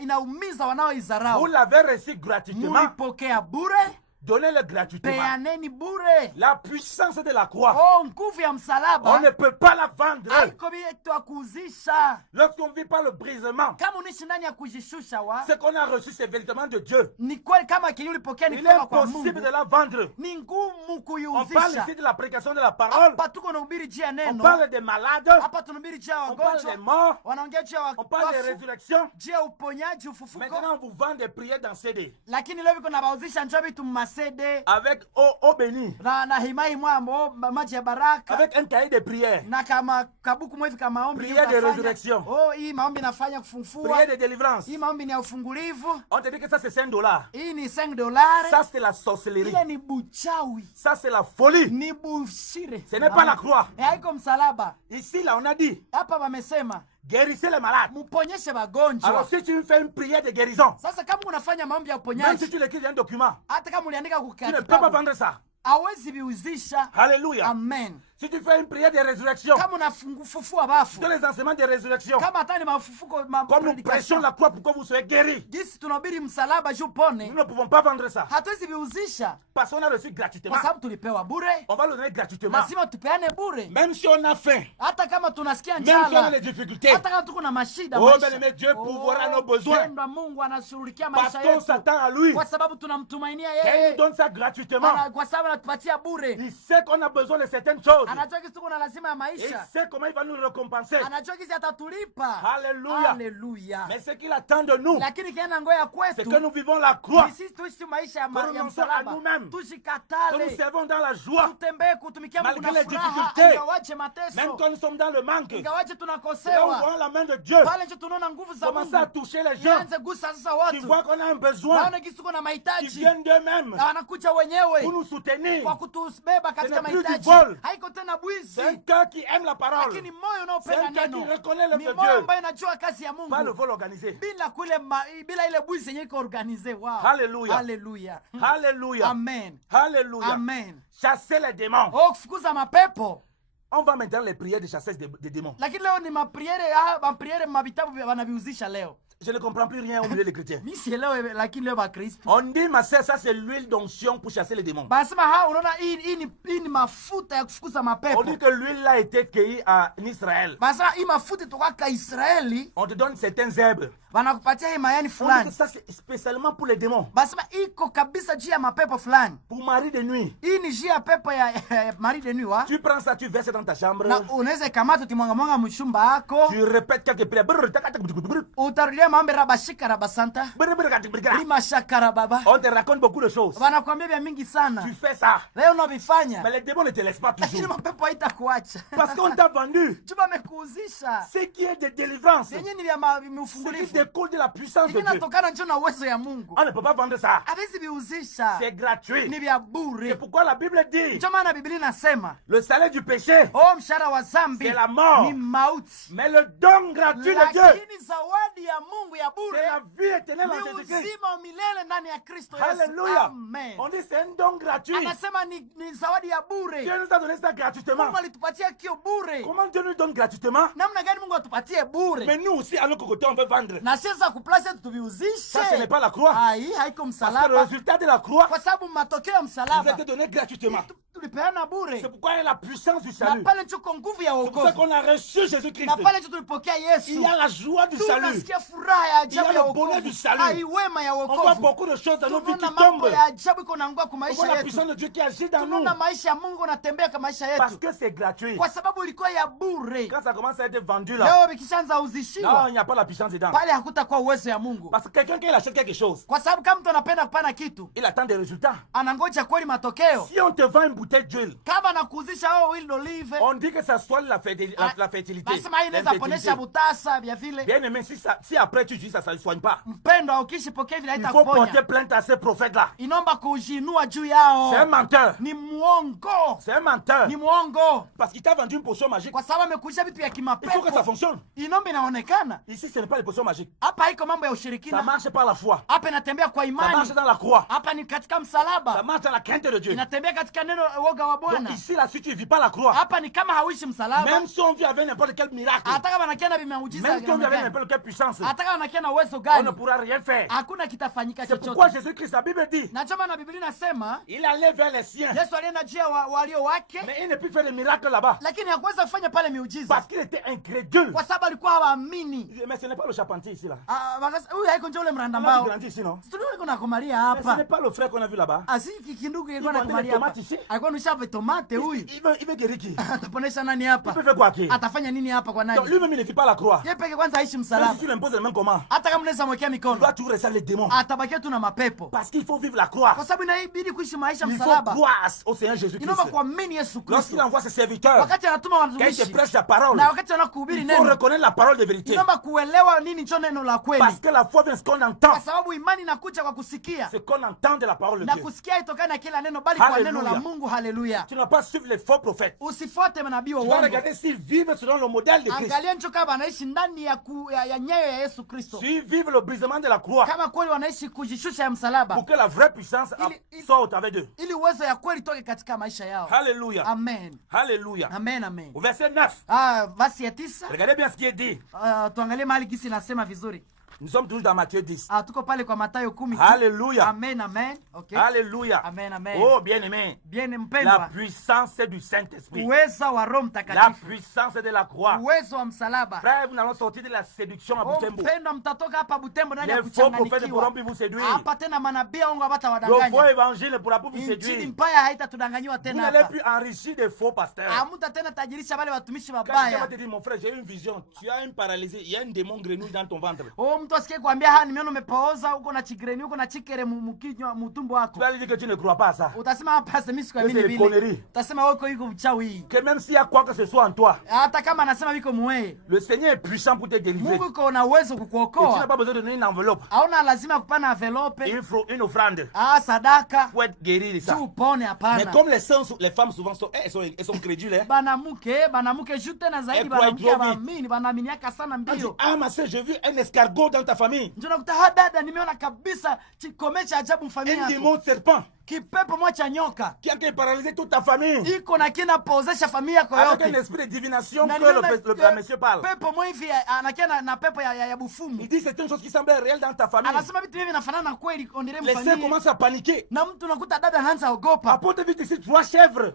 inaumiza Vous wanaoizarau. l'avez reçu gratuitement. Mulipokea bure Donnez-le gratuitement. peaneni bure. La puissance de la croix, Oh, nguvu ya on msalaba ne peut pas la vendre. haiko vitu ya kuuzisha. Lorsqu'on vit par le brisement, Kama unaishi ndani ya kujishusha ce qu'on a reçu, c'est véritablement de Dieu. ni kweli, kama kenye ulipokea ni Il kutoka est kwa possible Mungu, de la vendre. ni ngumu On parle kuiuzisha. ici de la prédication de la parole. Hapa tuko na ubiri juu ya On neno, parle des malades. hapa tunahubiri juu ya On parle des wagonjwa, morts. wanaongea juu ya On parle des wafu, résurrections. juu ya uponyaji, ufufuko. Maintenant, on vous vend des prières dans CD. Lakini leo viko na bauzisha njo vitu mmasede Avec eau bénie. na himai mwambo maji ya baraka Avec un cahier de prières. na kama kabuku mwevi kama maombi Prière de utafanya. résurrection. Oh, hii maombi nafanya kufungua. Prière de délivrance. Hii maombi ni ya ufungulivu. On te dit que ça, c'est $5. Hii ni $5. Ça, c'est la sorcellerie. Ile ni buchawi, Ça, c'est la folie. ni bushire. Ce n'est pas la croix. Haiko msalaba. Ici, là, on a dit, Hapa wamesema guérissez les malades. muponyeshe Alors, wagonjwa. si tu fais une prière de guérison, Sasa kama unafanya maombi ya même si uponyaji, tu l'écris dans un document, hata kama uliandika tu ne peux pas kukitabu, vendre ça. hawezi viuzisha. Alléluia. Amen. Si tu fais une prière de résurrection, Kama unafufua bafu, dans les enseignements de résurrection, kama hata ni mafufuko comme nous prêchons la croix pour que vous soyez guéris, jinsi tunahubiri msalaba juu pone, nous ne pouvons pas vendre ça. hatuwezi viuzisha Parce qu'on a reçu gratuitement. kwa sababu tulipewa bure. On va le donner gratuitement. Lazima tupeane bure, Même si on a faim, hata kama tunasikia même si on a njala, des difficultés, hata kama tuko na mashida. Oh, maisha. bien-aimé, Dieu pourvoira nos besoins. Pendwa, Mungu anashughulikia parce maisha qu'on yetu s'attend à lui, kwa sababu tunamtumainia qu'il nous yeye, donne ça gratuitement. kwa sababu anatupatia bure. Il sait qu'on a besoin de certaines choses. Anajua kisi tuko na lazima ya Et il maisha, sait comment il va nous récompenser. anajua kisi atatulipa. Alléluia. Haleluya. Mais ce qu'il attend de nous, Lakini kienda ngoya c'est kwetu que nous vivons la croix, ni sisi tuishi maisha ya Que nous ya renonçons à msalaba, nous-mêmes. que nous tushikatale, servons dans la joie, tutembee kutumikia Mungu Malgré na les furaha, difficultés. ingawaje même mateso, quand nous sommes dans le manque. ingawaje Là où nous tunakosewa. voyons la main de Dieu, Pale ndio tunaona nguvu za commencer à Mungu toucher les gens ianze gusa sasa qui watu, voient qu'on a un besoin, naona kisi tuko na qui mahitaji viennent d'eux-mêmes na wanakuja pour wenyewe nous soutenir. kwa kutubeba katika n'est plus du mahitaji. vol. Haiko tena C'est un bwizi, cœur qui aime la parole, lakini moyo c'est unaopenda un cœur qui neno, reconnaît l'œuvre ni de moyo Dieu, ambaye inajua kazi ya pas le Mungu vol organisé. bila ile bwizi yenye iko organize. Wow. Hallelujah. Hallelujah. Alléluia. Amen. Alléluia. Amen. Chasser les démons. Oh, kufukuza mapepo. On va maintenant les prières de chasseuse des démons. Lakini leo ni mapriere mavitabu wanaviuzisha leo. Je ne comprends plus rien au milieu des chrétiens. Mimi sielewe, lakini leo Bakristo On dit, ma sœur, ça c'est l'huile d'onction pour chasser les démons. basema unaona hii ni mafuta ya kufukuza On mapepo. dit que l'huile a été cueillie en Israël. Basema hii mafuta toka Israeli, On te donne certaines herbes. wanakupatia hii mayani On dit fulani. que ça c'est spécialement pour les démons. Basema iko kabisa juu ya mapepo fulani. Pour mari de nuit. Hii ni juu ya pepo ya mari de nuit wa. Tu prends ça, tu verses dans ta chambre. Na unaweza kamata utimwanga mchumba yako. Tu répètes quelques prières. Utarudia maombi rabashika rabasanta. Lima shakara baba. On te raconte beaucoup de choses. Wanakuambia vya mingi sana. Tu fais ça. Leo unavifanya. Mais les démons ne te laissent pas Lakini toujours. mapepo haitakuacha. Parce qu'on t'a vendu. Juba amekuuzisha. Ce qui est de délivrance. Yenye ni vya Ce qui ufungulivu. découle de la puissance de Yenye Dieu. natokana njo na uwezo ya Mungu. On ne peut pas vendre ça. Hawezi viuzisha. C'est gratuit. Ni vya C'est bure. pourquoi la Bible dit Ndio maana Biblia inasema, le salaire du péché, oh, mshahara wa dhambi c'est la mort. ni mauti. Mais le don gratuit de Dieu, Lakini zawadi ya Mungu ya c'est la bure vie éternelle en ni Jésus-Christ. uzima wa milele ndani ya Kristo Yesu. Alléluia. Amen. On dit c'est un don gratuit. Anasema ni zawadi ya bure. Dieu nous a donné ça gratuitement. Mungu alitupatia kio bure. Comment Dieu nous donne gratuitement? Namna gani Mungu atupatie bure? Mais nous aussi, à notre côté, on veut vendre. Na sasa kuplace tuviuzishe. Ça, ce n'est pas la croix. Ai, haiko Parce que le msalaba. résultat de la croix Kwa sababu matokeo ya nous a msalaba été donné gratuitement. tulipeana bure. C'est pourquoi il y a la puissance du Na salut. pale ndio nguvu ya C'est pour ça wokovu. qu'on a reçu Jésus-Christ. Na pale ndio tulipokea Il Yesu. y a la joie du salut. Tunasikia furaha ya ajabu Il y a ya le bonheur wokovu. du salut. Ai, wema ya On voit wokovu. beaucoup de choses dans nos vies qui Tunaona mambo tombent. ya ajabu iko naangua kwa On maisha voit la yetu. puissance de Dieu qui agit dans nous. Tunaona maisha ya Mungu unatembea kwa maisha Parce yetu. que c'est gratuit. Kwa sababu ilikuwa ya bure. Quand ça commence à être vendu là, Leo vikishaanza là, il uzishiwa, n'y a pas la puissance dedans. pale hakutakuwa uwezo ya Mungu. Parce que quelqu'un qui achète quelque chose, Kwa sababu kama mtu anapenda kupana kitu, il attend des résultats. anangoja kweli matokeo. Si on te vend une bouteille d'huile, Kama nakuuzisha wewe huile d'olive, on dit que ça soigne la fertilité. basema hii inaweza ponesha butasa vya vile. Bien aimé, si après tu dis ça, ça ne soigne pas. Mpendwa, ukishipokea vile Il faut porter haitakuponya. plainte à ces prophètes-là. Inomba kujiinua juu yao. C'est un menteur. Ni muongo. C'est un menteur. Ni muongo. Parce qu'il t'a vendu une potion magique. Kwa sababu amekuja vitu ya Il faut que ça kimapepo. fonctionne. Inomba inaonekana. Ici, ce n'est pas les potions magiques. Hapa haiko mambo ya Ça ushirikina. marche par la foi. Hapa inatembea kwa Ça marche imani. dans la croix. Hapa ni katika Ça msalaba. marche dans la crainte de Dieu. Inatembea katika neno woga wa Donc Bwana. ici, là, si tu ne vis pas la croix, Hapa ni kama hauishi msalaba. même si on vit avec n'importe quel miracle, Hata kama nakiana bimeujiza même si on vit avec gani. n'importe quelle puissance, Hata kama nakiana uwezo on ne gani. pourra rien faire. Hakuna kitafanyika C'est pourquoi chochote. Jésus-Christ, la Bible dit, Na chama na Biblia inasema il allait vers les siens, Yesu alienda juu ya walio wake, mais il ne peut faire de miracles là-bas, lakini hakuweza kufanya pale miujiza parce qu'il était incrédule. kwa sababu alikuwa hawaamini. Mais ce n'est pas le charpentier ici, là. Huyu haiko nje ule mranda On a vu mbao. grandir ici, non? Studio iko nakomalia Mais ce n'est hapa. pas le frère qu'on a vu là-bas. Asi kindugu ilikuwa Il vendait nakomalia les hapa. tomates ici. Alikuwa nishave tomate huyu. Il veut guérir qui? Ataponesha nani Il hapa? peut faire quoi qui? Atafanya nini hapa kwa Donc nani? lui-même, il ne vit pas la croix. Yeye peke kwanza aishi Même msalaba. si tu l'imposes les mains comment? Hata kama unaweza mwekea Il mikono, doit toujours rester les démons. atabakia tu na mapepo. Parce qu'il faut vivre la croix. Kwa sababu inabidi kuishi maisha Il faut msalaba. croire au Seigneur Jésus-Christ. Inaomba kuamini Yesu Lorsqu'il Kristo. envoie ses serviteurs, Wakati anatuma quand il te watumishi prêche la parole, na wakati anakuhubiri il faut neno, reconnaître la parole de vérité. inaomba kuelewa nini ndio neno la kweli. Parce que la foi vient ce qu'on entend. Kwa sababu imani inakuja kwa kusikia. Ce qu'on entend de la parole de Na Dieu. kusikia itokana na kila neno bali kwa neno la Hallelujah. Mungu. Haleluya. Tu n'as pas suivi les faux prophètes. Usifuate manabii wa Tu vas uongo. regarder s'ils vivent selon le modèle de Christ. Angalia ncho kama wanaishi ndani ya nyayo ya Yesu Kristo. S'ils vivent le brisement de la croix, Kama kweli wanaishi kujishusha ya msalaba. pour que la vraie puissance Il- sorte avec eux. Ili uwezo ya kweli toke katika maisha yao. Alléluia. Amen. Alléluia. Amen, amen. Au verset 9, Verse ya 9. regardez bien ce qui est dit. Tuangalie mahali gisi nasema vizuri. Nous sommes toujours dans Matthieu 10. Tuko pale kwa Mathayo 10. Alléluia. Amen, amen. Okay. Alléluia. Amen, amen. Oh, bien-aimé. Bien La mpendwa. puissance du Saint-Esprit. Uwezo wa Roho La Mtakatifu. puissance de la croix. Uwezo wa msalaba. Frère, nous allons sortir de la séduction à Butembo. Mpendwa, mtatoka hapa Butembo ndani ya Les faux prophètes ne pourront kuchanganyikiwa. plus vous séduire. Hapa tena manabii ongo hata Le faux wadanganya. évangile ne pourra plus vous Injili séduire. mbaya haitatudanganyiwa Vous tena n'allez hapa. plus enrichir des faux pasteurs. Hamuta tena tajirisha wale watumishi Quand quelqu'un va wabaya. te dire, mon frère, j'ai eu une vision. Tu as une paralysée. Il y a un démon grenouille dans ton ventre. Mtu asikie kuambia nimeona umepooza, uko na chigreni, uko na chikere mukinywa mutumbo Tu wako. vas lui dire que tu ne crois pas à ça. Utasema hapa sasa mimi sikuamini C'est des vile. conneries. Utasema wewe yuko mchawi. Que même s'il y a quoi que ce soit en toi, Hata kama anasema viko muwe. le Seigneur est puissant pour te délivrer. Mungu uko na uwezo Et tu n'as kukuokoa. pas besoin de donner une enveloppe, Hauna lazima kupana envelope. une offrande Sadaka. pour être guéri de ça. Tu upone Mais hapana. comme les femmes souvent sont, elles sont crédules, hein. Banamuke juu tena zaidi Kwa banamuke hivyo baamini, banaaminiaka sana Elle dit, mbio. ah ma soeur, j'ai vu un escargot dans ta famille. Ndio nakuta dada, nimeona kabisa chikome cha ajabu mfamilia Un yako. démon serpent Kipepo moja cha nyoka. qui a paralysé toute ta famille. Iko na kina pozesha familia yako Avec un yote. esprit de divination Na que nimeona, le monsieur parle. Pepo mwa hivi anakia na pepo ya bufumu. Il dit c'est une chose qui semble réelle dans ta famille. Anasema vitu hivi vinafanana na kweli ondere Les sœurs mfamilia. commencent à paniquer. Na mtu nakuta dada anaanza ogopa. Apporte vite ici 3 chèvres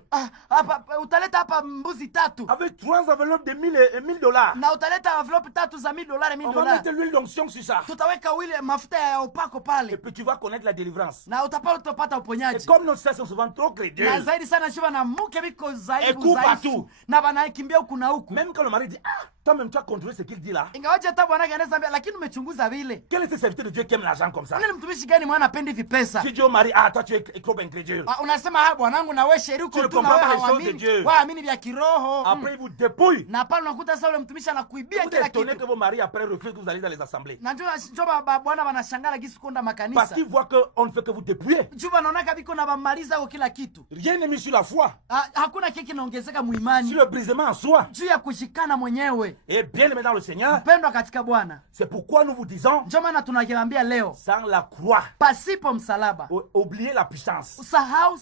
Hapa utaleta hapa mbuzi 3 avec 3 enveloppes de 1000 dollars. na utaleta envelope 3 za $1,000 On va $1,000. mettre l'huile d'onction sur ça. Tutaweka wile mafuta ya upako Et pale puis tu vas connaître la délivrance. na utapata Et uponyaji. comme nos sœurs sont souvent trop Na crédules, zaidi sana shiba na mke biko Et zaibu coupe zaifu partout. na banakimbia huku na huku. même quand le mari dit, ah, toi-même tu as contrôlé ce qu'il dit là. Ingawaje hata bwanake anaweza ambia lakini umechunguza vile. Quel est ce serviteur de Dieu qui aime l'argent comme ça? Nani mtumishi gani mwana apendi vipesa? Tu dis au mari, ah, toi tu es trop incrédule. Unasema bwanangu na wewe sheri uko Tu ne tu na comprends pas wewe les choses de haamini. Dieu. Waamini vya kiroho. Après, il vous dépouille. Na pale unakuta sasa ule mtumishi anakuibia Vous kila étonnez kitu. que vos maris après refusent que vous allez dans les assemblées. Na njoo bwana wanashangala gisi kwenda Parce makanisa. qu'ils voient qu'on ne fait que vous dépouiller. Juba naona biko na bamaliza au kila kitu. Rien n'est mis sur la foi, Hakuna kiki naongezeka muimani. sur le brisement en soi. Juu ya kushikana mwenyewe. Et bien aimé dans le Seigneur, Mpendwa katika Bwana. c'est pourquoi nous vous disons, Njoo maana tunakiambia leo sans la croix, pasipo msalaba. oubliez la puissance. Sahau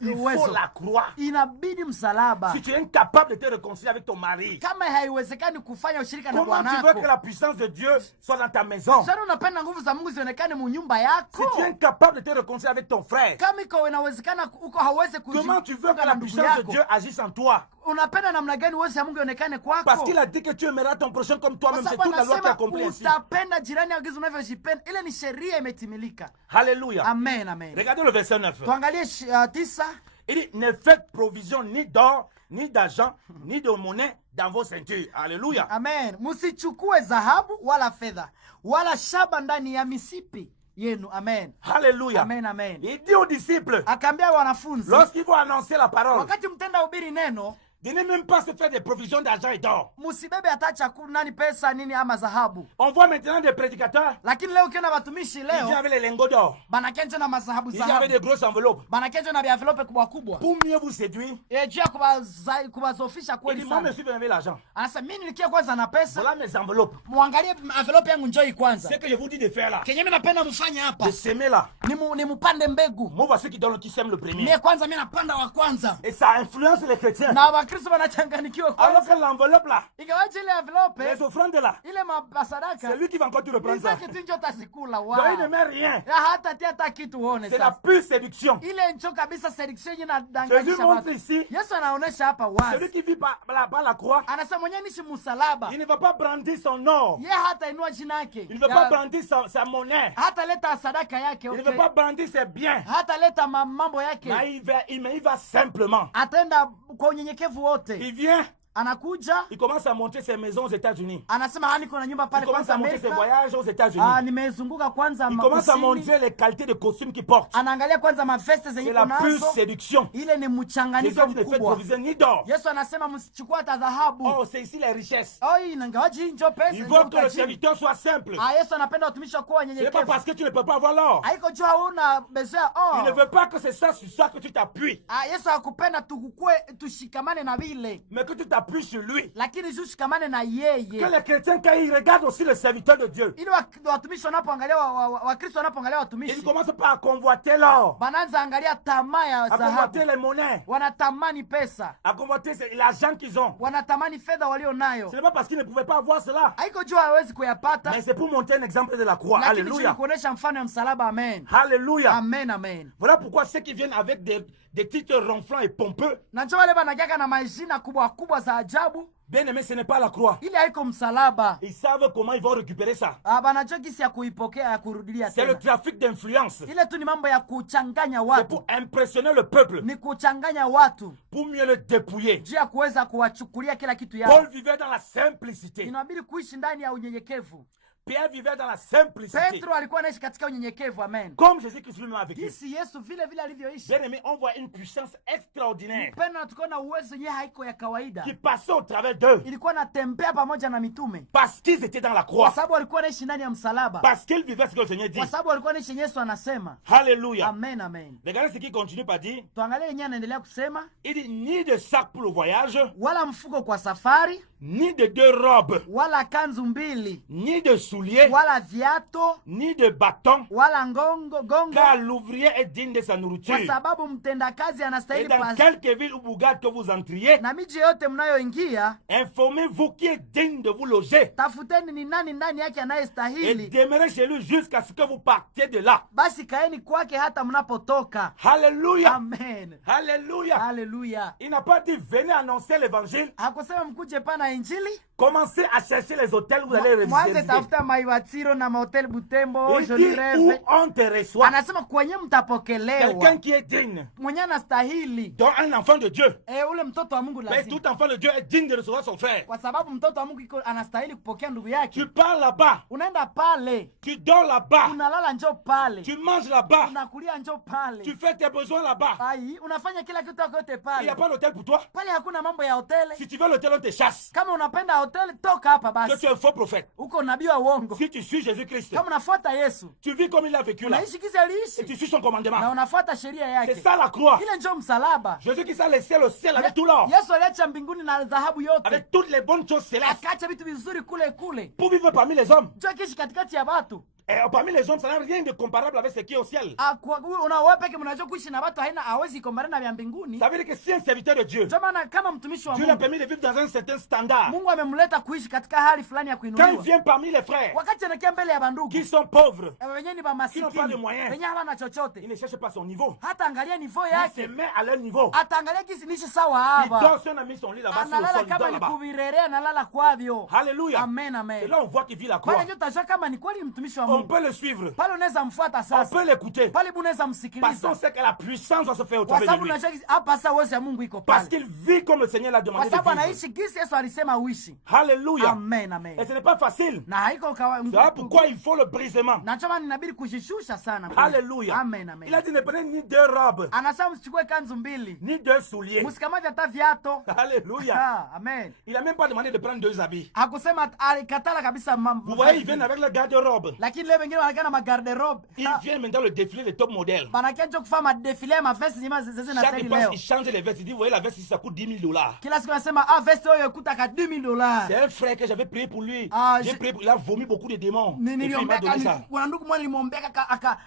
Il faut uwezo. la croix. Inabidi msalaba. Si tu es incapable de te réconcilier avec ton mari, Kama haiwezekani kufanya ushirika na comment tu veux bwanako. que la puissance de Dieu soit dans ta maison? Sasa unapenda nguvu za Mungu zionekane mu nyumba Si yako. tu es incapable de te réconcilier avec ton frère, Kama iko inawezekana uko hawezi comment tu veux que na la ndugu puissance de yako. Dieu agisse en toi? Unapenda namna gani uwezo wa Mungu ionekane kwako? Parce qu'il a dit que tu aimeras ton prochain comme Kwa toi-même. C'est sababu toute la loi qui anasema accomplit ainsi. utapenda jirani yako unavyojipenda. Ile ni sheria imetimilika. Alléluia. Amen, amen. Regardez le verset 9. Tuangalie 9. Il dit, ne faites provision ni d'or, ni d'argent, ni de monnaie dans vos ceintures. Alléluia. Amen. Msichukue dhahabu wala fedha wala shaba ndani ya misipi yenu. Amen. Alléluia. Amen, amen. Il dit aux disciples, Akaambia wanafunzi, lorsqu'ils vont annoncer la parole, wakati mtenda hubiri neno, De ne même pas se faire des provisions d'argent et d'or. Musibebe hata chakula nani pesa nini ama dhahabu. On voit maintenant des prédicateurs. Lakini leo ukiona watumishi Ils leo viennent avec les lingots d'or. banakenja na mazahabu Ils viennent avec zahabu. des grosses enveloppes. Banakenja na envelope kubwa kubwa. Pour mieux vous séduire. Juu ya kubazofisha Il kweli dit, moi, sana. monsieur, vous avez l'argent. Anasema mimi nilikia kwanza na pesa. Voilà mes enveloppes. Muangalie envelope yangu njoi kwanza. Ce que je vous dis de faire là. Kenye mimi napenda mfanye hapa. De s'aimer là. Ni mupande mbegu. Moi, voici qui sème le premier. Mie kwanza mimi napanda wa kwanza. Et ça influence les chrétiens. Na Wakristo wanachanganikiwa Alors kwanza. que l'enveloppe là, Ingawaje ile envelope, les offrandes là, ile masadaka. c'est lui qui va encore te reprendre ça. Nisaki tu njo tasikula Donc il ne wa. met rien. Ya hata tia hata kitu uone C'est la sasa. pure séduction. Ile njo kabisa seduction yenye Jésus inadanganyisha montre watu. ici, Yesu anaonesha hapa celui wazi. qui vit par la croix, Anasema mwenyewe nishi msalaba. il ne va pas brandir son or. Ye hata inua jina yake. Il ne va pas brandir sa monnaie. Hata leta sadaka yake, Il ne okay. veut pas brandir ses biens. Hata leta mambo yake. Mais il va simplement. Ataenda kwa unyenyekevu wote. Il vient, Anakuja, il commence à monter ses maisons aux États-Unis. anasema niko na nyumba Il pale commence kwanza à monter ses Amerika. voyages aux États-Unis. Nimezunguka kwanza Il commence à makusini. montrer les qualités de costumes qu'il porte. Anaangalia kwanza maveste zenye C'est la pure nazo. séduction. Ile ni Jésus mchanganyiko ne fait mkubwa. provision ni d'or. Yesu anasema msichukue hata dhahabu. Oh, c'est ici les richesses. Hii inangawaji njo pesa. Il njo veut que le utajiri. serviteur soit simple. Yesu anapenda watumishi kuwa Ce n'est pas wanyenyekevu. parce que tu ne peux pas avoir l'or. Haiko juu hauna besoin Il ne veut pas que c'est ça sur ça que tu t'appuies. Yesu hakupenda tukukue tushikamane na vile. Mais que tu t'appuies sur lui. Lakini tushikamane na Que yeye. les chrétiens, quand ils regardent aussi le serviteur de Dieu, Ili watumishi wanapoangalia Wakristo wanapoangalia ils watumishi. commencent pas à convoiter l'or, Banaanza angalia tamaa ya à dhahabu. convoiter les monnaies, Wanatamani pesa. à convoiter l'argent qu'ils ont. Wanatamani fedha walio nayo. Ce n'est pas parce qu'ils ne pouvaient pas avoir cela, Haiko juu hawezi kuyapata. mais c'est pour montrer un exemple de la croix. Lakini juu Alléluia. kuonesha mfano ya msalaba. Amen. Alléluia. Amen, amen. Voilà pourquoi ceux qui viennent avec des titres ronflants et pompeux, Na njoo wale banagaka na majina kubwa kubwa za ajabu. bien aimé, ce n'est pas la croix. Ile haiko msalaba. Ils savent comment ils vont récupérer ça. Banajua gisi ya kuipokea ya kurudilia C'est le tena. trafic d'influence. Ile tu ni mambo ya kuchanganya C'est watu. pour impressionner le peuple, Ni kuchanganya watu. pour mieux le dépouiller. Juu ya kuweza kuwachukulia kila kitu yao. Paul vivait dans la simplicité. Inabidi kuishi ndani ya unyenyekevu. Pierre vivait dans la simplicité. Petro alikuwa anaishi katika unyenyekevu. Amen. Comme Jésus-Christ lui-même a vécu. Gisi Yesu vile vile alivyoishi. Bien aimé, on voit une puissance extraordinaire Pena tukaona uwezo yenyewe haiko ya kawaida. qui passait au travers d'eux. Ilikuwa natembea pamoja na mitume. Parce qu'ils étaient dans la Kwa croix. sababu walikuwa naishi ndani ya msalaba. Parce qu'ils vivaient ce que le Seigneur dit. Kwa sababu walikuwa naishi Yesu anasema. Alléluia. Amen, amen. Regardez ce qu'il continue par dire. Tuangalie yenyewe anaendelea kusema. Il dit ni de sac pour le voyage, Wala mfuko kwa safari. ni de deux robes, Wala kanzu mbili. ni de souliers, Wala viato. ni de bâtons, Wala gongo. car l'ouvrier est digne de sa Kwa nourriture. sababu mtendakazi Et anastahili dans quelque ville ou bourgade que vous entriez, na miji yote mnayoingia. informez-vous qui est digne de vous loger. Tafuteni ni nani ndani yake Et anayestahili. demeurez chez lui jusqu'à ce que vous partiez de là. Basi kaeni kwake hata mnapotoka. Alléluia. Amen. Alléluia. Haleluya. Il n'a pas dit venez annoncer l'évangile. Hakusema mkuje pana injili. Commencez à chercher les hôtels où vous allez Mwanze résider. tafuta maiwatiro na mahotel Butembo, Il Joli dit où Reve. on te reçoit. Anasema kwenye mtapokelewa. Quelqu'un qui est digne. Mwenye anastahili. Donc un enfant de Dieu. Ule mtoto wa Mungu Mais lazima. tout enfant de Dieu est digne de recevoir son frère. Kwa sababu mtoto wa Mungu anastahili kupokea ndugu yake. Tu pars là-bas. Unaenda pale. Tu dors là-bas. Unalala njoo pale. Tu manges là-bas. Unakulia njoo pale. Tu fais tes besoins là-bas. Unafanya kila kitu yote Il pale. n'y a pas d'hôtel pour toi. Pale hakuna mambo ya hoteli. Si tu veux l'hôtel, on te chasse. Kama unapenda hoteli toka hapa Que basi. tu es un faux prophète. Uko nabii wa uongo. Si tu suis Jésus-Christ, Kama unafuata Yesu. tu vis comme il a vécu là. Unaishi kisi Et aliishi. tu suis son commandement. Na unafuata sheria C'est yake. ça la croix. Ile njoo msalaba. Jésus-Christ a laissé le ciel avec tout l'or. Yesu aliacha mbinguni na dhahabu yote. Avec toutes les bonnes choses célestes. Akaacha vitu vizuri kule kule. Pour vivre parmi les hommes. Njoo kishi katikati ya watu. Et parmi les hommes, ça n'a rien de comparable avec ce qui est au ciel. Unawewe peke mnajua kuishi na watu hawezi kumbana na vya mbinguni. Ça veut dire que si un serviteur de Dieu, Ndio maana kama mtumishi wa Dieu l'a Mungu, permis de vivre dans un certain standard. Mungu amemleta kuishi katika hali fulani ya Quand il kuinuliwa. vient parmi les frères Wakati anakia mbele ya bandugu, qui sont pauvres, wenyewe ni qui n'ont pas les masikini, moyens, wenyewe hawana chochote. il ne cherche pas son niveau. Hata angalia nivo Il se yake. met à leur niveau. Ataangalia kisi nishi sawa Il hapa. dort, si on a mis son lit là-bas sur le Analala sol, il dort kama ni là-bas. kubirere, analala kwavyo. Alléluia. Amen, Et amen. là, on voit qu'il vit la croix. Pale ndio utajua kama ni kweli mtumishi wa Au Mungu. On peut le suivre. pale unaweza mfuata On sasa, peut l'écouter. pale unaweza Parce msikiliza, qu'on sait que la puissance va se faire au kwa travers de sababu lui. unajua hapa sasa uwezo wa Mungu iko Parce pale, qu'il vit comme le Seigneur l'a kwa demandé de sababu vivre. anaishi gisi Yesu alisema uishi. Alléluia. Amen, amen. Et ce n'est pas facile. Na haiko C'est là pourquoi il faut le brisement. na chama inabidi kujishusha sana. Alléluia. Amen, amen. Il a dit ne prenez ni deux robes, Anasema msichukue kanzu mbili, ni deux souliers. msikamate hata viato. Alléluia. Ah, amen. Il n'a même pas demandé de prendre deux habits. Hakusema, alikatala kabisa Vous voyez, ils viennent avec le garde-robe. lakini leo wengine wanakaa na garde-robe. Ils viennent maintenant le défilé des top modèles. Banakenja kufanya madefile ya mavesti nyima zeze na Chaque style dépense, leo. ils changent les vestes. Ils disent, vous voyez, la veste ici, ça coûte 10 000 $. Kila siku anasema vesti oyo ikuta ka $10,000. C'est un frère que j'avais prié pour lui. Ah, J'ai prié pour... Il a vomi beaucoup de démons. Et puis il m'a Niliombeka, donné ça. kuna ndugu mmoja nilimwombeka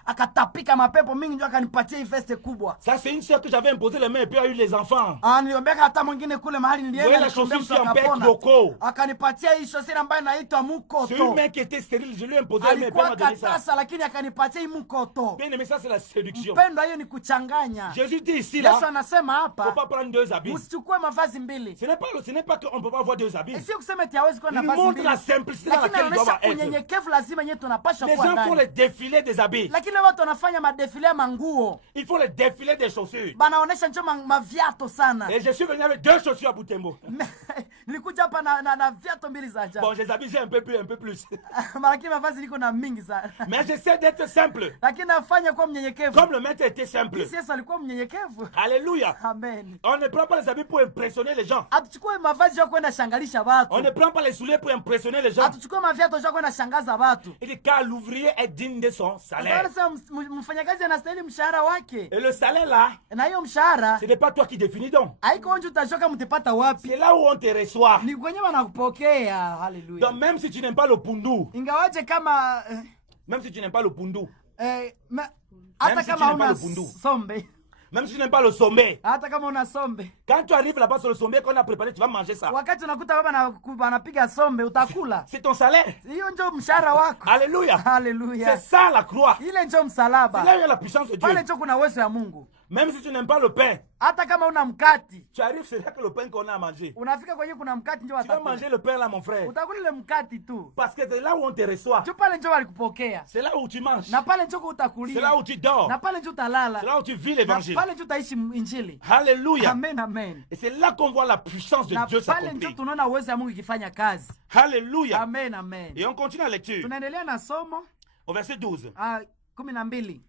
akatapika mapepo mingi ndio akanipatia hii vesti kubwa. Ça, c'est une sœur que j'avais imposé les mains et puis a eu les enfants. Niliombeka hata mwingine kule mahali nilienda Voilà la nikaombea chaussure mtu en bec akapona. loco. Akanipatia hii chaussure ambayo inaitwa C'est une mukoto. main qui était stérile. Je lui ai imposé les mains et puis elle Alikuwa m'a donné ça. katasa lakini akanipatia hii mukoto. Bien aimé, ça, c'est la séduction. Mpendo, hiyo ni kuchanganya. Jésus dit ici, Yesu là, anasema il ne faut hapa pas prendre deux habits. usichukue mavazi mbili. Ce n'est pas qu'on ne peut pas avoir deux habits. Sio kusema eti hawezi kuwa na Il vazi montre mbili. la simplicité dans Lakini laquelle ils anaonyesha doivent être. unyenyekevu lazima yenyewe tunapaswa Les kuwa gens font ndani. les défilés des habits. Lakini watu wanafanya madefile ya manguo. Il faut les défilés des chaussures. Banaonesha njo maviato sana. Et je suis venu avec deux chaussures à Butembo. Nilikuja hapa na viato mbili za ajabu. Bon, je les habillé un peu plus. Lakini mavazi niko na mingi sana. Mais j'essaie d'être simple. Lakini nafanya kuwa mnyenyekevu. Comme le maître était simple. Yesu alikuwa mnyenyekevu. Alléluia. Amen. On ne prend pas les habits pour impressionner les gens. Atuchukue mavazi ya kwenda shangalisha watu. On ne prend pas les souliers pour impressionner les gens. Atuchukue maviato ya kwenda shangaza watu. Il dit car l'ouvrier est digne de son salaire. Sasa mfanyakazi anastahili mshahara wake. Et le salaire là, Na hiyo mshahara ce n'est pas toi qui définis donc. haiko onje utashoka mtipata wapi. C'est là où on te reçoit. Ni kwenye wanakupokea. Haleluya. Donc même si tu n'aimes pas le pundu, Ingawaje kama même si tu n'aimes pas le pundu, hata si kama tu n'aimes pas una le bundu. sombe, même si tu n'aimes pas le sommet, hata kama una sombe, quand tu arrives là-bas sur le sommet qu'on a préparé, tu vas manger ça. wakati unakuta baba anapiga sombe utakula. C'est ton salaire. Hiyo ndio mshahara wako. Alléluia. Haleluya. C'est ça la croix. Ile ndio C'est msalaba. là où il y a la puissance de Dieu. Pale ndio kuna uwezo ya Mungu. Même si tu n'aimes pas le pain, Hata kama una mkati, tu arrives, c'est là que le pain qu'on a à manger. unafika kwenye kuna mkati ndio Tu vas watakula. manger le pain là, mon frère. Utakula ile mkati tu. Parce que c'est là où on te reçoit. Ndio pale ndio walikupokea. C'est là où tu manges. Na pale ndio C'est utakulia. là où tu dors. Na pale ndio utalala. C'est là où tu vis Na l'évangile. pale ndio utaishi injili. Alléluia. Amen, amen. Et c'est là qu'on voit la puissance de Na Dieu pale ndio s'accomplir. tunaona uwezo wa Mungu ikifanya kazi. Alléluia. Amen, amen. Et on continue la lecture. Tunaendelea na somo Au verset 12. 12.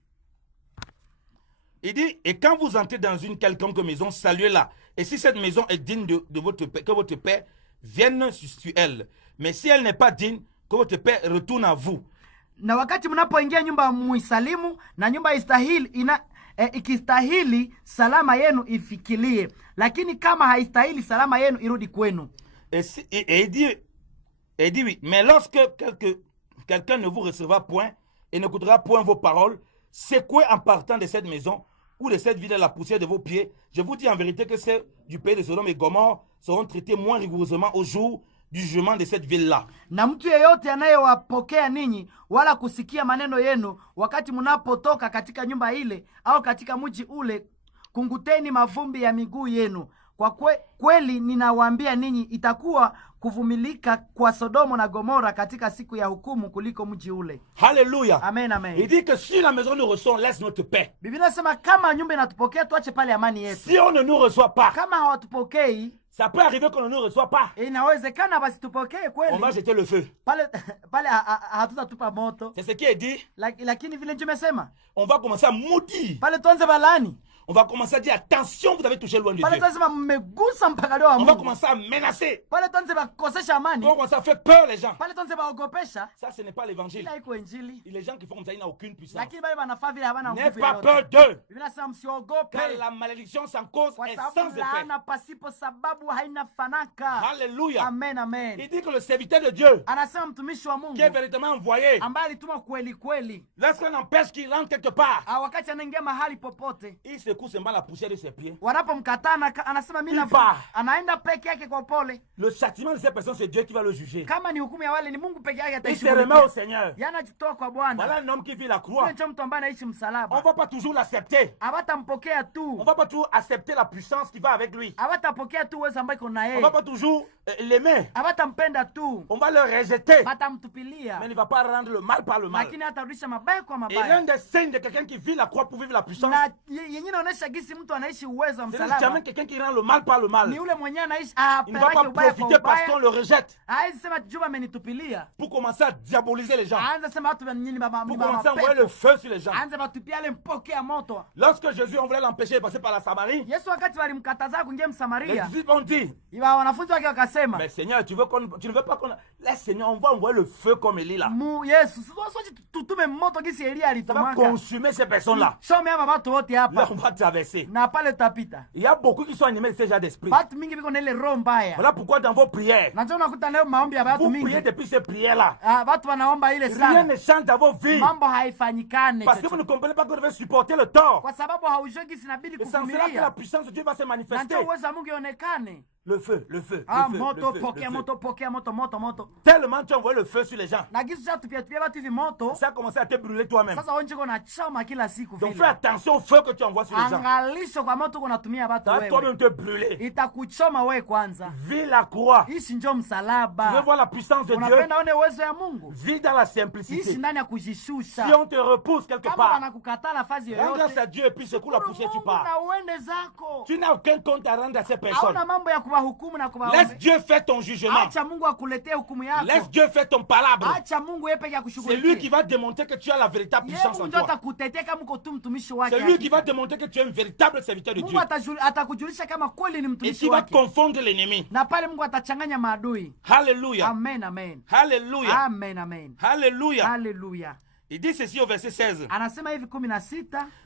Il dit, et quand vous entrez dans une quelconque maison, saluez-la. Et si cette maison est digne de votre Père, que votre Père vienne sur elle. Mais si elle n'est pas digne, que votre Père retourne à vous. Na wakati mnapoingia nyumba muisalimu, na nyumba istahili ikistahili salama yenu ifikilie, lakini kama haistahili salama yenu irudi kwenu. Et il dit oui, mais lorsque quelqu'un ne vous recevra point et n'écoutera point vos paroles, secouez en partant de cette maison ou de cette ville la poussière de vos pieds. Je vous dis en vérité que ceux du pays de Sodome et Gomorrhe seront traités moins rigoureusement au jour du jugement de cette ville-là. Na mtu yeyote anayewapokea ninyi wala kusikia maneno yenu wakati mnapotoka katika nyumba ile au katika mji ule, kunguteni mavumbi ya miguu yenu. Kwa kweli ninawaambia ninyi, itakuwa kuvumilika kwa Sodomo na Gomora katika siku ya hukumu kuliko mji ule. Alléluia. Amen, amen. Il dit que si la maison nous reçoit, on laisse notre paix. Biblia inasema kama nyumba inatupokea tuache pale amani yetu. Si on ne nous reçoit pas, Kama hawatupokei, ça peut arriver qu'on ne nous reçoit pas. inawezekana basi tupokee kweli. On va jeter le feu. Pale hatutatupa moto. C'est ce qui est dit. Lakini vile nimesema, On va commencer à maudire. pale tuanze balani. On va commencer à dire attention, vous avez touché loin de Pale Dieu. tuanze mmegusa mpaka leo wa On va Mungu. commencer à menacer. Pale tuanze bakosesha amani. On va commencer à faire peur les gens. Pale tuanze baogopesha. Ça, ce n'est pas l'évangile. Ila iko injili. Les gens qui font comme ça, ils n'ont aucune puissance. Lakini bale banafaa vile habana N'aie nguvu pas yoyote. peur d'eux. Biblia inasema msiogope. Car la malédiction sans cause Kwa est sababu sans effet. laana pasipo sababu haina fanaka. Alléluia. Amen, amen. Il dit que le serviteur de Dieu, Anasema mtumishi wa Mungu qui est véritablement envoyé, ambaye alitumwa kweli kweli, lorsqu'on empêche qu'il rentre quelque part, wakati anaingia mahali popote, il secoue seulement la poussière de ses pieds. wanapomkatana anasema mimi Il part. anaenda peke yake kwa pole. Le châtiment de ces personnes, c'est Dieu qui va le juger. Kama ni hukumu ya wale, ni Mungu peke yake Il se remet au Seigneur. Yanajitoa kwa Bwana. Voilà un homme qui vit la croix. Yule mtu ambaye anaishi On msalaba. ne va pas toujours l'accepter. l'accepter. Hawatampokea tu. On va pas toujours accepter la puissance qui va avec lui. Hawatapokea tu uwezo ambao iko na On yeye. va pas toujours l'aimer. Hawatampenda tu. On va le rejeter. Batamtupilia. Mais il ne va pas rendre le mal par le mal. Lakini hatarudisha mabaya kwa Et mabaya. l'un des signes de quelqu'un qui vit la croix pour vivre la puissance, Na yenyewe inaonyesha gisi mtu anaishi uwezo wa c'est msalaba. jamais quelqu'un qui rend le mal par le mal. Ni ule mwenyewe anaishi Il ne va pas profiter parce qu'on le rejette Haizi sema juba amenitupilia. pour commencer à diaboliser les gens. Aanza sema watu nyinyi baba Pour commencer à envoyer le feu sur les gens. Aanza batupia ile mpokea moto. Lorsque Jésus, on voulait l'empêcher de passer par la Samarie, Yesu wakati walimkataza kuingia les Msamaria, disciples ont dit, wanafunzi wake wakasema, mais Seigneur, tu ne veux pas qu'on... Laisse Seigneur, on va envoyer le feu comme Élie là. Yesu, sio tutume moto gisi Elia Ça va alitumaka. consumer ces personnes-là. Shome hapa watu wote Là, hapa. on va traverser. Na pale tutapita. Il y a beaucoup qui sont animés de ce genre d'esprit. Watu mingi biko na ile roho mbaya. Voilà pourquoi dans vos prières, Na ndio unakuta leo maombi ya watu vous mingi. priez depuis ces prières-là. Watu wanaomba ile Rien sana. ne change dans vos vies. Mambo haifanyikane. Parce que vous ne comprenez pas que vous devez supporter le tort. Kwa sababu haujui gisi inabidi Et c'est en cela que la kuvumilia. puissance de Dieu va se Na manifester. ndio uwezo wa Mungu ionekane. Le feu, le feu, Ah, le feu, moto, le feu, pokea le feu. moto, pokea moto, moto. Tellement tu as envoyé le feu sur les gens. Na gisi cha tupia watu hivi moto. Ça a commencé à te brûler toi-même. Sasa wewe uko na choma kila siku Donc vile. fais attention au feu que tu envoies sur les gens. Angalisho kwa moto unatumia watu Ça va wewe. toi-même te brûler. Itakuchoma wewe kwanza. Vis la croix. Ishi njoo Tu veux msalaba. voir la puissance de Dieu? Unapenda one uwezo ya Mungu. Vis dans la Ishi simplicité. ndani ya kujishusha. Si on te repousse quelque Kama part, wanakukataa nafasi rends grâce yoyote. à Dieu et puis secoue la poussière, tu pars. Na uende zako. Tu n'as aucun compte à rendre à ces personnes. Hauna mambo ya kuwahukumu na Laisse kuwaomba. Dieu faire ton jugement. Acha Mungu akuletee hukumu yako. Laisse Dieu faire ton palabre. Acha Mungu yeye peke C'est lui qui akushughulikie. va démontrer que tu as la véritable puissance en Mungu ndio toi. atakutetea kama uko tu mtumishi wake. C'est lui qui hakika. va démontrer que tu es un véritable serviteur de Dieu. Mungu atakujulisha kama kweli ni Et mtumishi qui va wake. confondre l'ennemi. Na pale Mungu atachanganya maadui. Alléluia. Amen, amen. Alléluia. Amen, amen. Alléluia. Haleluya. Il dit ceci au verset 16. Anasema hivi 16.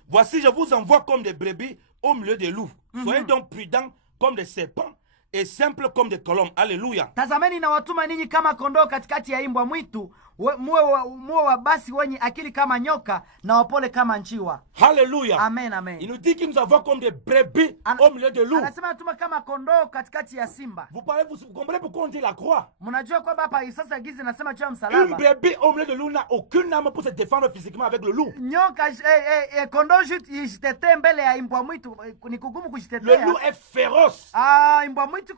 Voici, je vous envoie comme des brebis au milieu des loups. Soyez donc prudents comme des serpents et simples comme des colombes. Alléluia. Tazameni na watuma ninyi kama kondoo katikati ya imbwa mwitu, muwe wa basi wenye akili kama nyoka na wapole kama njiwa. Alléluia. Amen, amen. Il nous dit qu'il nous envoie comme des brebis au milieu des loups. Anasema natuma kama kondoo katikati ya simba. Vous comprenez pourquoi on dit la croix? Mnajua kwamba hapa sasa gizi nasema juu ya Une msalaba. brebis au milieu de loup n'a aucune âme pour se défendre physiquement avec le loup. Nyoka kondoo jitetee mbele ya imbwa mwitu, ni kugumu Le kujitetea. loup est féroce. Imbwa mwitu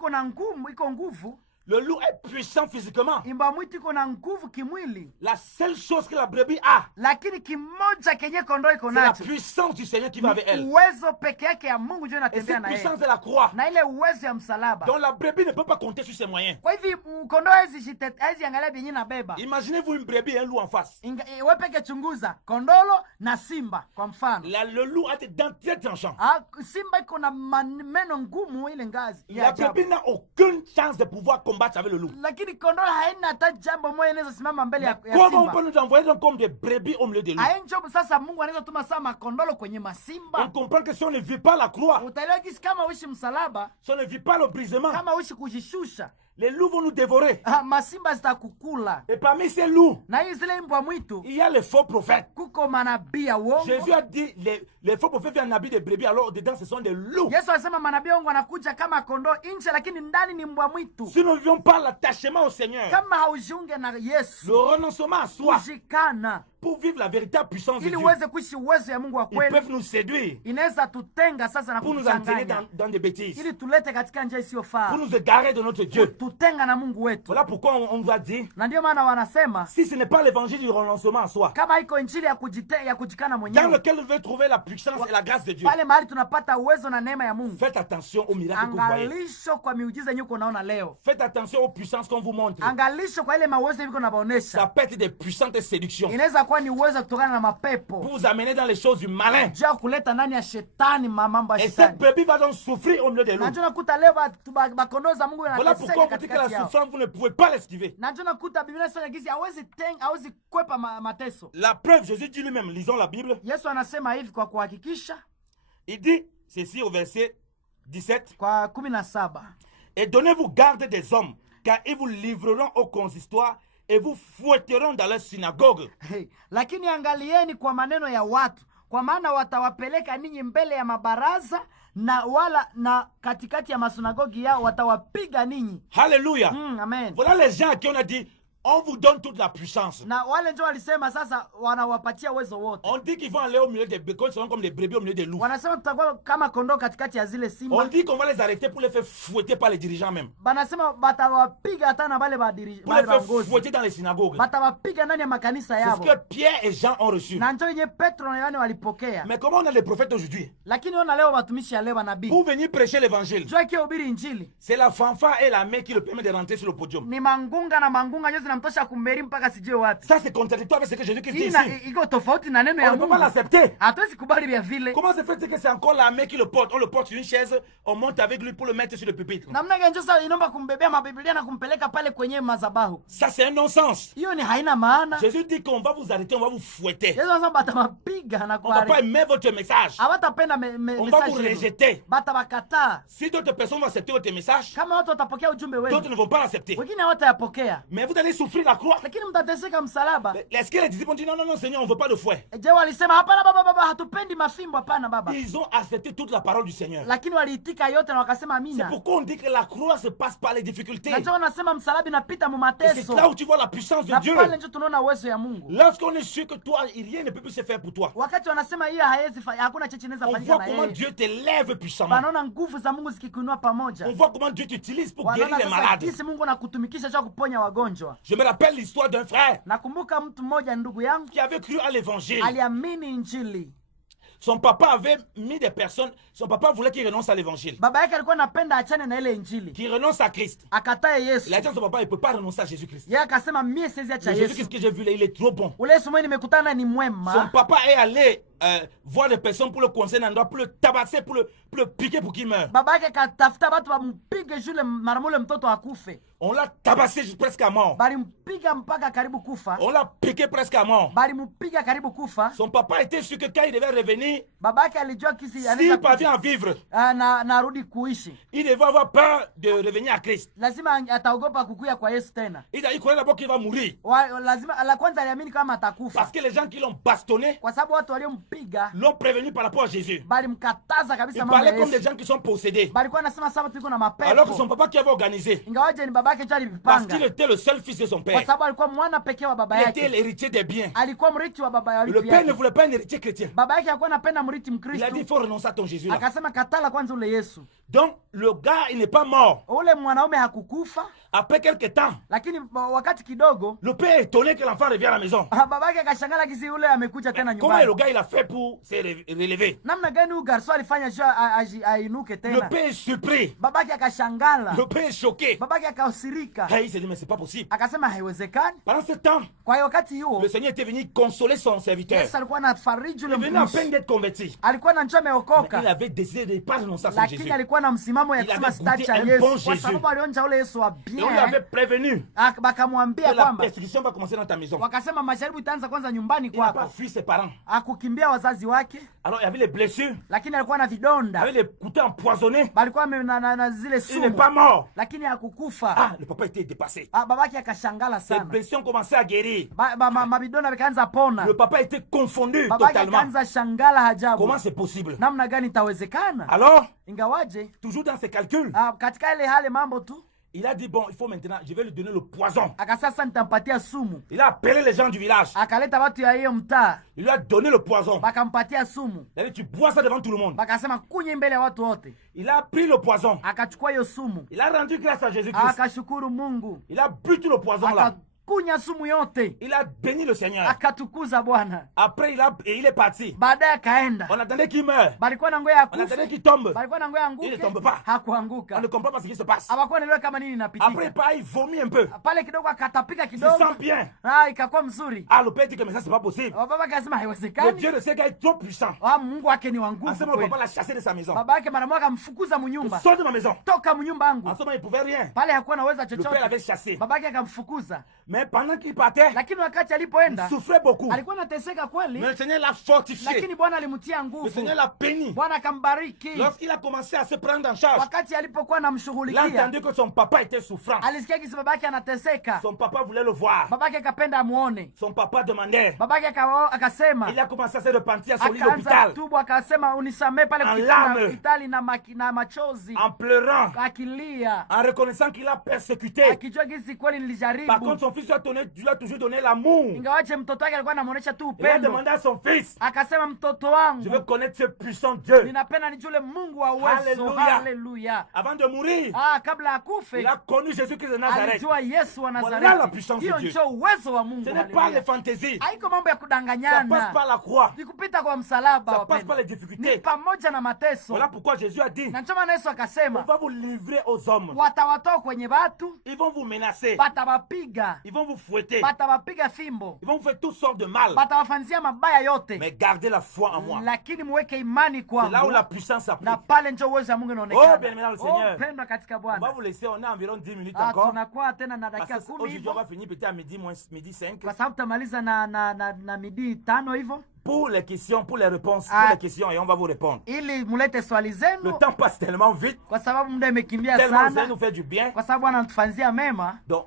iko nguvu. Le loup est puissant physiquement. Imbwa mwitu iko na nguvu kimwili. La seule chose que la brebis a, Lakini kimoja kenye kondoo iko c'est la nacho. puissance du Seigneur qui va avec elle. Uwezo peke yake ya Mungu ndio Et inatembea cette na yeye. puissance de la croix. Na ile uwezo ya msalaba. Donc la brebis ne peut pas compter sur ses moyens. Kwa hivi kondoo hizi angalia vyenye na beba. Imaginez-vous une brebis et un loup en face. Wewe peke chunguza kondolo na simba kwa mfano. Le loup a des dents très tranchants. Simba iko na meno ngumu ile ngazi. La brebis n'a aucune chance de pouvoir combattre avec le loup. Lakini kondolo haina hata jambo moja inaweza simama mbele ya Comment on simba. peut nous envoyer donc comme des brebis au milieu des loups? Haenjo sasa Mungu anaweza tuma sama kondolo kwenye On masimba. comprend que si on ne vit pas la croix, Utaelewa kisi kama uishi msalaba, si on ne vit pas le brisement, kama uishi kujishusha, les loups vont nous dévorer. masimba zitakukula. Et parmi ces loups, Na hii zile mbwa mwitu il y a les faux prophètes. kuko manabii ya uongo. Jésus a dit les faux prophètes viennent en habit de brebis, alors dedans ce sont des loups. Yesu alisema manabii wa uongo wanakuja kama kondoo nje, lakini ndani ni mbwa mwitu. Si nous ne vivions pas l'attachement au Seigneur, Kama haujiunge na Yesu, le renoncement à soi, kujikana pour vivre la véritable puissance de ili Dieu, uweze kuishi uwezo ya Mungu wa ils kweli, peuvent nous séduire inaweza tutenga sasa na pour nous entraîner kutuchanganya dans des bêtises, ili tulete katika njia pour isiyofaa, nous égarer de notre Dieu. tutenga na Mungu wetu. Voilà pourquoi on va dire, Na ndio maana wanasema si ce n'est pas l'évangile du renoncement à soi, kama iko injili ya kujikana dans mwenyewe, lequel vous devez trouver la puissance et la grâce de Dieu, pale mahali tunapata uwezo na neema ya Mungu. faites attention aux miracles que vous voyez. Angalisho kwa miujiza yenyewe unaona leo, Faites attention aux puissances qu'on vous montre. angalisho kwa ile mauwezo hivi Ça nabaonesha, peut être des puissantes séductions inaweza kuwa ni uwezo kutokana na mapepo pour vous amener dans les choses du malin. juu ya kuleta ndani ya shetani mambo ya Et cette shetani. brebis va donc souffrir au milieu des loups. Na njoo nakuta leo bakondoo za Mungu Voilà pourquoi on vous dit que la katikati yao. souffrance, vous ne pouvez pas l'esquiver. Na njoo nakuta Biblia inasema gizi hawezi kwepa mateso. La preuve, Jésus dit lui-même, lisons la Bible, Yesu anasema hivi kwa kuhakikisha il dit ceci au verset 17, kwa 17. et donnez-vous garde des hommes, car ils vous livreront au consistoire et vous fouetteront dans leur synagogue. Hey, lakini angalieni kwa maneno ya watu, kwa maana watawapeleka ninyi mbele ya mabaraza na katikati ya masunagogi yao watawapiga ninyi. Alléluia. Amen. Voilà les gens à qui on a dit, On vous donne toute la puissance. Na wale ndio walisema sasa wanawapatia uwezo wote. On dit qu'ils vont aller au milieu des bêtes, ils seront comme des brebis au milieu des loups. Wanasema tutakuwa kama kondoo katikati ya zile simba. On dit qu'on va les arrêter pour les faire fouetter par les dirigeants même. Banasema batawapiga hata na wale pour les faire fouetter dans les synagogues. Batawapiga ndani ya makanisa yao. C'est ce que Pierre et Jean ont reçu. Na ndio yenye Petro na Yohana walipokea. Mais comment on a les prophètes aujourd'hui? Lakini ona leo watumishi ya leo manabii. Pour venir prêcher l'évangile. Jua kihubiri injili. C'est la fanfare et la main qui le permet de rentrer sur le podium. Ni mangunga na mangunga ndio zinamtosha kumberi mpaka sijue wapi. Ça c'est contradictoire avec ce que Jésus Christ dit ici. Iko tofauti na neno ya Mungu. On ne peut pas l'accepter. Hatuwezi kubali vya vile. Comment se fait-il que c'est encore la main qui le porte? On le porte sur une chaise, on monte avec lui pour le mettre sur le pupitre. Namna gani sasa inaomba kumbebea mabiblia na kumpeleka pale kwenye mazabahu? Ça c'est un non-sens. Hiyo ni haina maana. Jésus dit qu'on va vous arrêter, on va vous fouetter. Yesu anasema batamapiga na on va pas aimer votre message. Hawatapenda on va vous rejeter. Batabakataa. Si d'autres personnes vont accepter votre message, kama watu watapokea ujumbe wenu, d'autres ne vont pas l'accepter. Wengine hawatayapokea. Mais vous allez souffrir la croix. Lakini mtateseka msalaba. Est-ce que les disciples ont dit non non non Seigneur, on veut pas de fouet? Je walisema hapana baba hatupendi mafimbo hapana baba. Ils ont accepté toute la parole du Seigneur. Lakini waliitika yote na wakasema amina. C'est pourquoi on dit que la croix se passe par les difficultés. Najua wanasema msalaba inapita mu mateso. C'est là où tu vois la puissance de Dieu. Pale ndio tunaona uwezo ya Mungu. Lorsqu'on est sûr que toi rien ne peut plus se faire pour toi. Wakati wanasema hiyo haiwezi hakuna chochote kinaweza fanyika na yeye. On voit comment Dieu t'élève puissamment. Wanaona nguvu za Mungu zikikuinua pamoja. On voit comment Dieu t'utilise pour guérir les malades. Jinsi Mungu anakutumikisha cha kuponya wagonjwa. Je me rappelle l'histoire d'un frère. Nakumbuka mtu mmoja ndugu yangu qui avait cru à l'évangile. Aliamini injili. Son papa avait mis des personnes, son papa voulait qu'il renonce à l'évangile. Baba yake alikuwa anapenda achane na ile injili. Qu'il renonce à Christ. Akatae Yesu. Il a dit à son papa, il peut pas renoncer à Jésus-Christ. Yeye akasema mie siwezi acha Yesu. Jésus-Christ que j'ai vu là, il est trop bon. Ule Yesu mwenye nimekutana ni mwema. Son papa est allé voir des personnes pour le conseiller un endroit, pour le tabasser, pour le piquer pour qu'il meure. Baba yake katafuta watu wampige shule maramule mtoto akufe. On l'a tabassé presque à mort. Balimpiga mpaka karibu kufa. On l'a piqué presque à mort. Balimpiga karibu kufa. Son papa était sûr que quand il devait revenir, baba yake alijua kisi s'il parvient à vivre, narudi kuishi, il devait avoir peur de revenir à Christ. Lazima ataogopa kukuya kwa Yesu tena. Il croyait d'abord qu'il va mourir. Lazima la kwanza aliamini kama atakufa. Parce que les gens qui l'ont bastonné, kwa sababu watu waliompiga l'ont prévenu par rapport à Jésus. Balimkataza kabisa mambo. Il parlait comme des gens qui sont possédés. Balikuwa nasema sababu tuko na mapepo. Alors que son papa qui avait organisé. Ingawaje ni babake tu alipanga. Parce qu'il était le seul fils de son père. Kwa sababu alikuwa mwana pekee wa baba yake. Il était l'héritier des biens. Alikuwa mrithi wa baba yake. Le père ne voulait pas un héritier chrétien. Baba yake alikuwa anapenda mrithi Mkristo. Il a dit il faut renoncer à ton Jésus là. Akasema katala kwanza ule Yesu. Donc le gars il n'est pas mort. Ule mwanaume hakukufa. Après quelques temps, lakini wakati kidogo, le père est étonné que l'enfant revienne à la maison. Babake akashangala kisi ule amekuja tena nyumbani. Comment le gars il a fait pour se relever? Namna gani huyu garso alifanya ainuke tena? Le père est surpris. Babake akashangala. Le père est choqué. Babake akahusirika. Il s'est dit mais c'est pas possible. Akasema haiwezekani. Pendant ce temps, kwa hiyo wakati huo, le Seigneur était venu consoler son serviteur. Yesu alikuwa anafariji ule mtumishi. Il venait à peine d'être converti. Alikuwa na njoo ameokoka. Il avait décidé de pas renoncer à son Jésus. Lakini alikuwa na msimamo ya kusema sitacha Yesu kwa sababu alionja ule Yesu wa bien. Et on l'avait prévenu. Bakamwambia kwamba la persécution va commencer dans ta maison. Wakasema majaribu itaanza kwanza nyumbani kwako. Il n'a pas fui ses parents. Akukimbia wazazi wake. Alors il y avait les blessures. Lakini alikuwa na vidonda. Il avait les couteaux empoisonnés. Balikuwa na zile sumu. Il n'est pas mort. Lakini hakukufa. Ah, le papa était dépassé. Babake akashangala sana. Les blessures commençaient à guérir. Mabidonda vikaanza pona. Le papa était confondu totalement. Babake akaanza shangala hajabu. Comment c'est possible? Namna gani itawezekana? Alors, ingawaje, toujours dans ses calculs. Katika ile hali mambo tu. Il a dit bon, il faut maintenant, je vais lui donner le poison. Akasasa nitampatia sumu. Il a appelé les gens du village. Akaleta watu ya hiyo mtaa. Il lui a donné le poison. Bakampatia sumu. Il a dit tu bois ça devant tout le monde. Bakasema kunywe mbele ya watu wote. Il a pris le poison. Akachukua hiyo sumu. Il a rendu grâce à Jésus-Christ. Akashukuru Mungu. Il a bu tout le poison là. Kunya sumu yote. Il a béni le Seigneur. Akatukuza Bwana. Après il est parti. Baadaye akaenda. On attendait qu'il meure. Balikuwa na ngoya on attendait qu'il tombe. Balikuwa na ngoya anguke. Il ne tombe pas. Hakuanguka. On ne comprend pas ce qui se passe. Hawakuwa naelewa kama nini inapitika. Après il vomit un peu. Pale kidogo akatapika kidogo. Il se sent bien. Ikakuwa mzuri. Le père dit que mais ça c'est pas possible. Baba akasema haiwezekani. Le Dieu de ce gars est trop puissant. Mungu wake ni wa nguvu. En ce moment le papa l'a chassé de sa maison. Baba yake mara moja akamfukuza mnyumba. Sors de ma maison. Toka mnyumba wangu. En ce moment il pouvait rien. Pale hakuwa naweza chochote. Le père l'avait chassé. Baba yake akamfukuza. Mais pendant qu'il partait, lakini wakati alipoenda, il souffrait beaucoup. Alikuwa anateseka kweli. Mais le Seigneur l'a fortifié. Lakini Bwana alimtia nguvu. Le Seigneur l'a béni. Bwana akambariki. Lorsqu'il a commencé à se prendre en charge, wakati alipokuwa anamshughulikia, il a entendu que son papa était souffrant. Alisikia kisi babake anateseka. Son papa voulait le voir. Babake akapenda amuone. Son papa demandait. Babake akasema. Il a commencé à se repentir à son lit d'hôpital. Akaanza tubu akasema unisamee pale hospitali na machozi. En pleurant. Akilia. En reconnaissant qu'il a persécuté. Akijua kisi kweli nilijaribu. Par contre son fils Dieu a toujours donné l'amour. ingawaje mtoto wake alikuwa anamuonesha tu Il a upendo. demandé à son fils, Akasema mtoto je wangu, veux connaître ce puissant Dieu. ninapenda nijue Mungu wa uwezo. Hallelujah. Haleluya. Avant de mourir, Kabla akufe il a connu Jésus-Christ de Nazareth. alijua Yesu wa Voilà la Nazareti. puissance Hiyo de Dieu. ndio uwezo wa Mungu. Ce n'est pas les fantaisies. Haiko mambo ya Ça passe kudanganyana. par la croix. Ni kupita kwa msalaba. Ça passe wapendwa. par les Ni difficultés. pamoja na mateso. Voilà pourquoi Jésus a dit, Na ndio maana Yesu on akasema va vous livrer aux hommes. watawatoa kwenye watu, Ils vont vous menacer. batawapiga, Ils vont vous fouetter. batawapiga fimbo, Ils vont vous faire toutes sortes de mal. batawafanzia mabaya yote, Mais gardez la foi en moi. lakini muweke imani C'est là où kwangu, la puissance na s'applique. pale ndio uwezo wa Mungu Oh, unaonekana. bien-aimé dans le Seigneur. Pendwa katika On va Bwana. vous laisser, on a environ 10 minutes encore. Tunakuwa tena na Parce dakika que 10 aujourd'hui, on hivyo, va finir peut-être à midi 5. kwa sababu tutamaliza na midi 5 hivyo, Pour les questions, pour les réponses, Ah. pour les questions, et on va vous répondre. ili mulete swali Le zenu, temps passe tellement vite, kwa sababu muda imekimbia tellement ça sana, nous fait du bien. kwa sababu Bwana anatufanzia mema. Donc,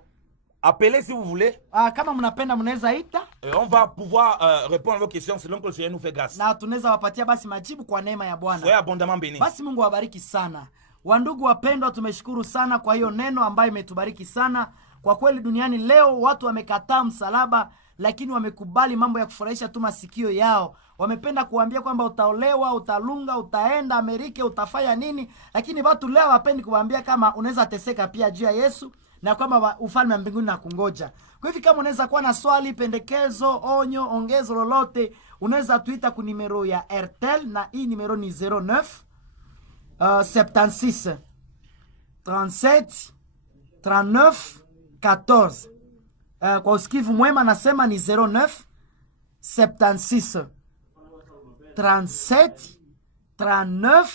appelez si vous voulez. Kama mnapenda mnaweza ita, Et on va pouvoir répondre à vos questions selon que le Seigneur nous fait grâce. na tunaweza wapatia basi majibu kwa neema ya Bwana. Soyez abondamment bénis. Basi Mungu awabariki sana. Wandugu wapendwa, tumeshukuru sana kwa hiyo neno ambayo imetubariki sana. Kwa kweli duniani leo watu wamekataa msalaba, lakini wamekubali mambo ya kufurahisha tu masikio yao. Wamependa kuambia kwamba utaolewa, utalunga, utaenda Amerika, utafanya nini, lakini watu leo wapendi kuambia kama unaweza teseka pia juu ya Yesu na kwamba ufalme wa mbinguni na kungoja. Kwa hivyo kama unaweza kuwa na swali, pendekezo, onyo, ongezo lolote, unaweza tuita ku numero ya Airtel, na hii numero ni 09 76 37 39 14. Kwa usikivu mwema nasema ni 09 76 37 39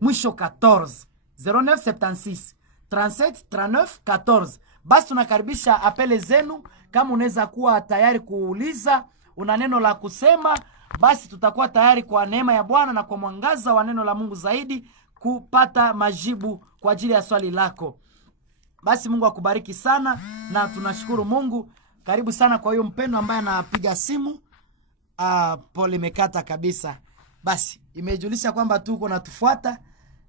mwisho 14. 09 76 37 39 14. Basi tunakaribisha apele zenu. Kama unaweza kuwa tayari kuuliza, una neno la kusema, basi tutakuwa tayari kwa neema ya Bwana na kwa mwangaza wa neno la Mungu zaidi kupata majibu kwa ajili ya swali lako. Basi Mungu akubariki sana na tunashukuru Mungu. Karibu sana kwa hiyo mpendo ambaye anapiga simu. Pole mekata kabisa. Basi imejulisha kwamba tuko natufuata,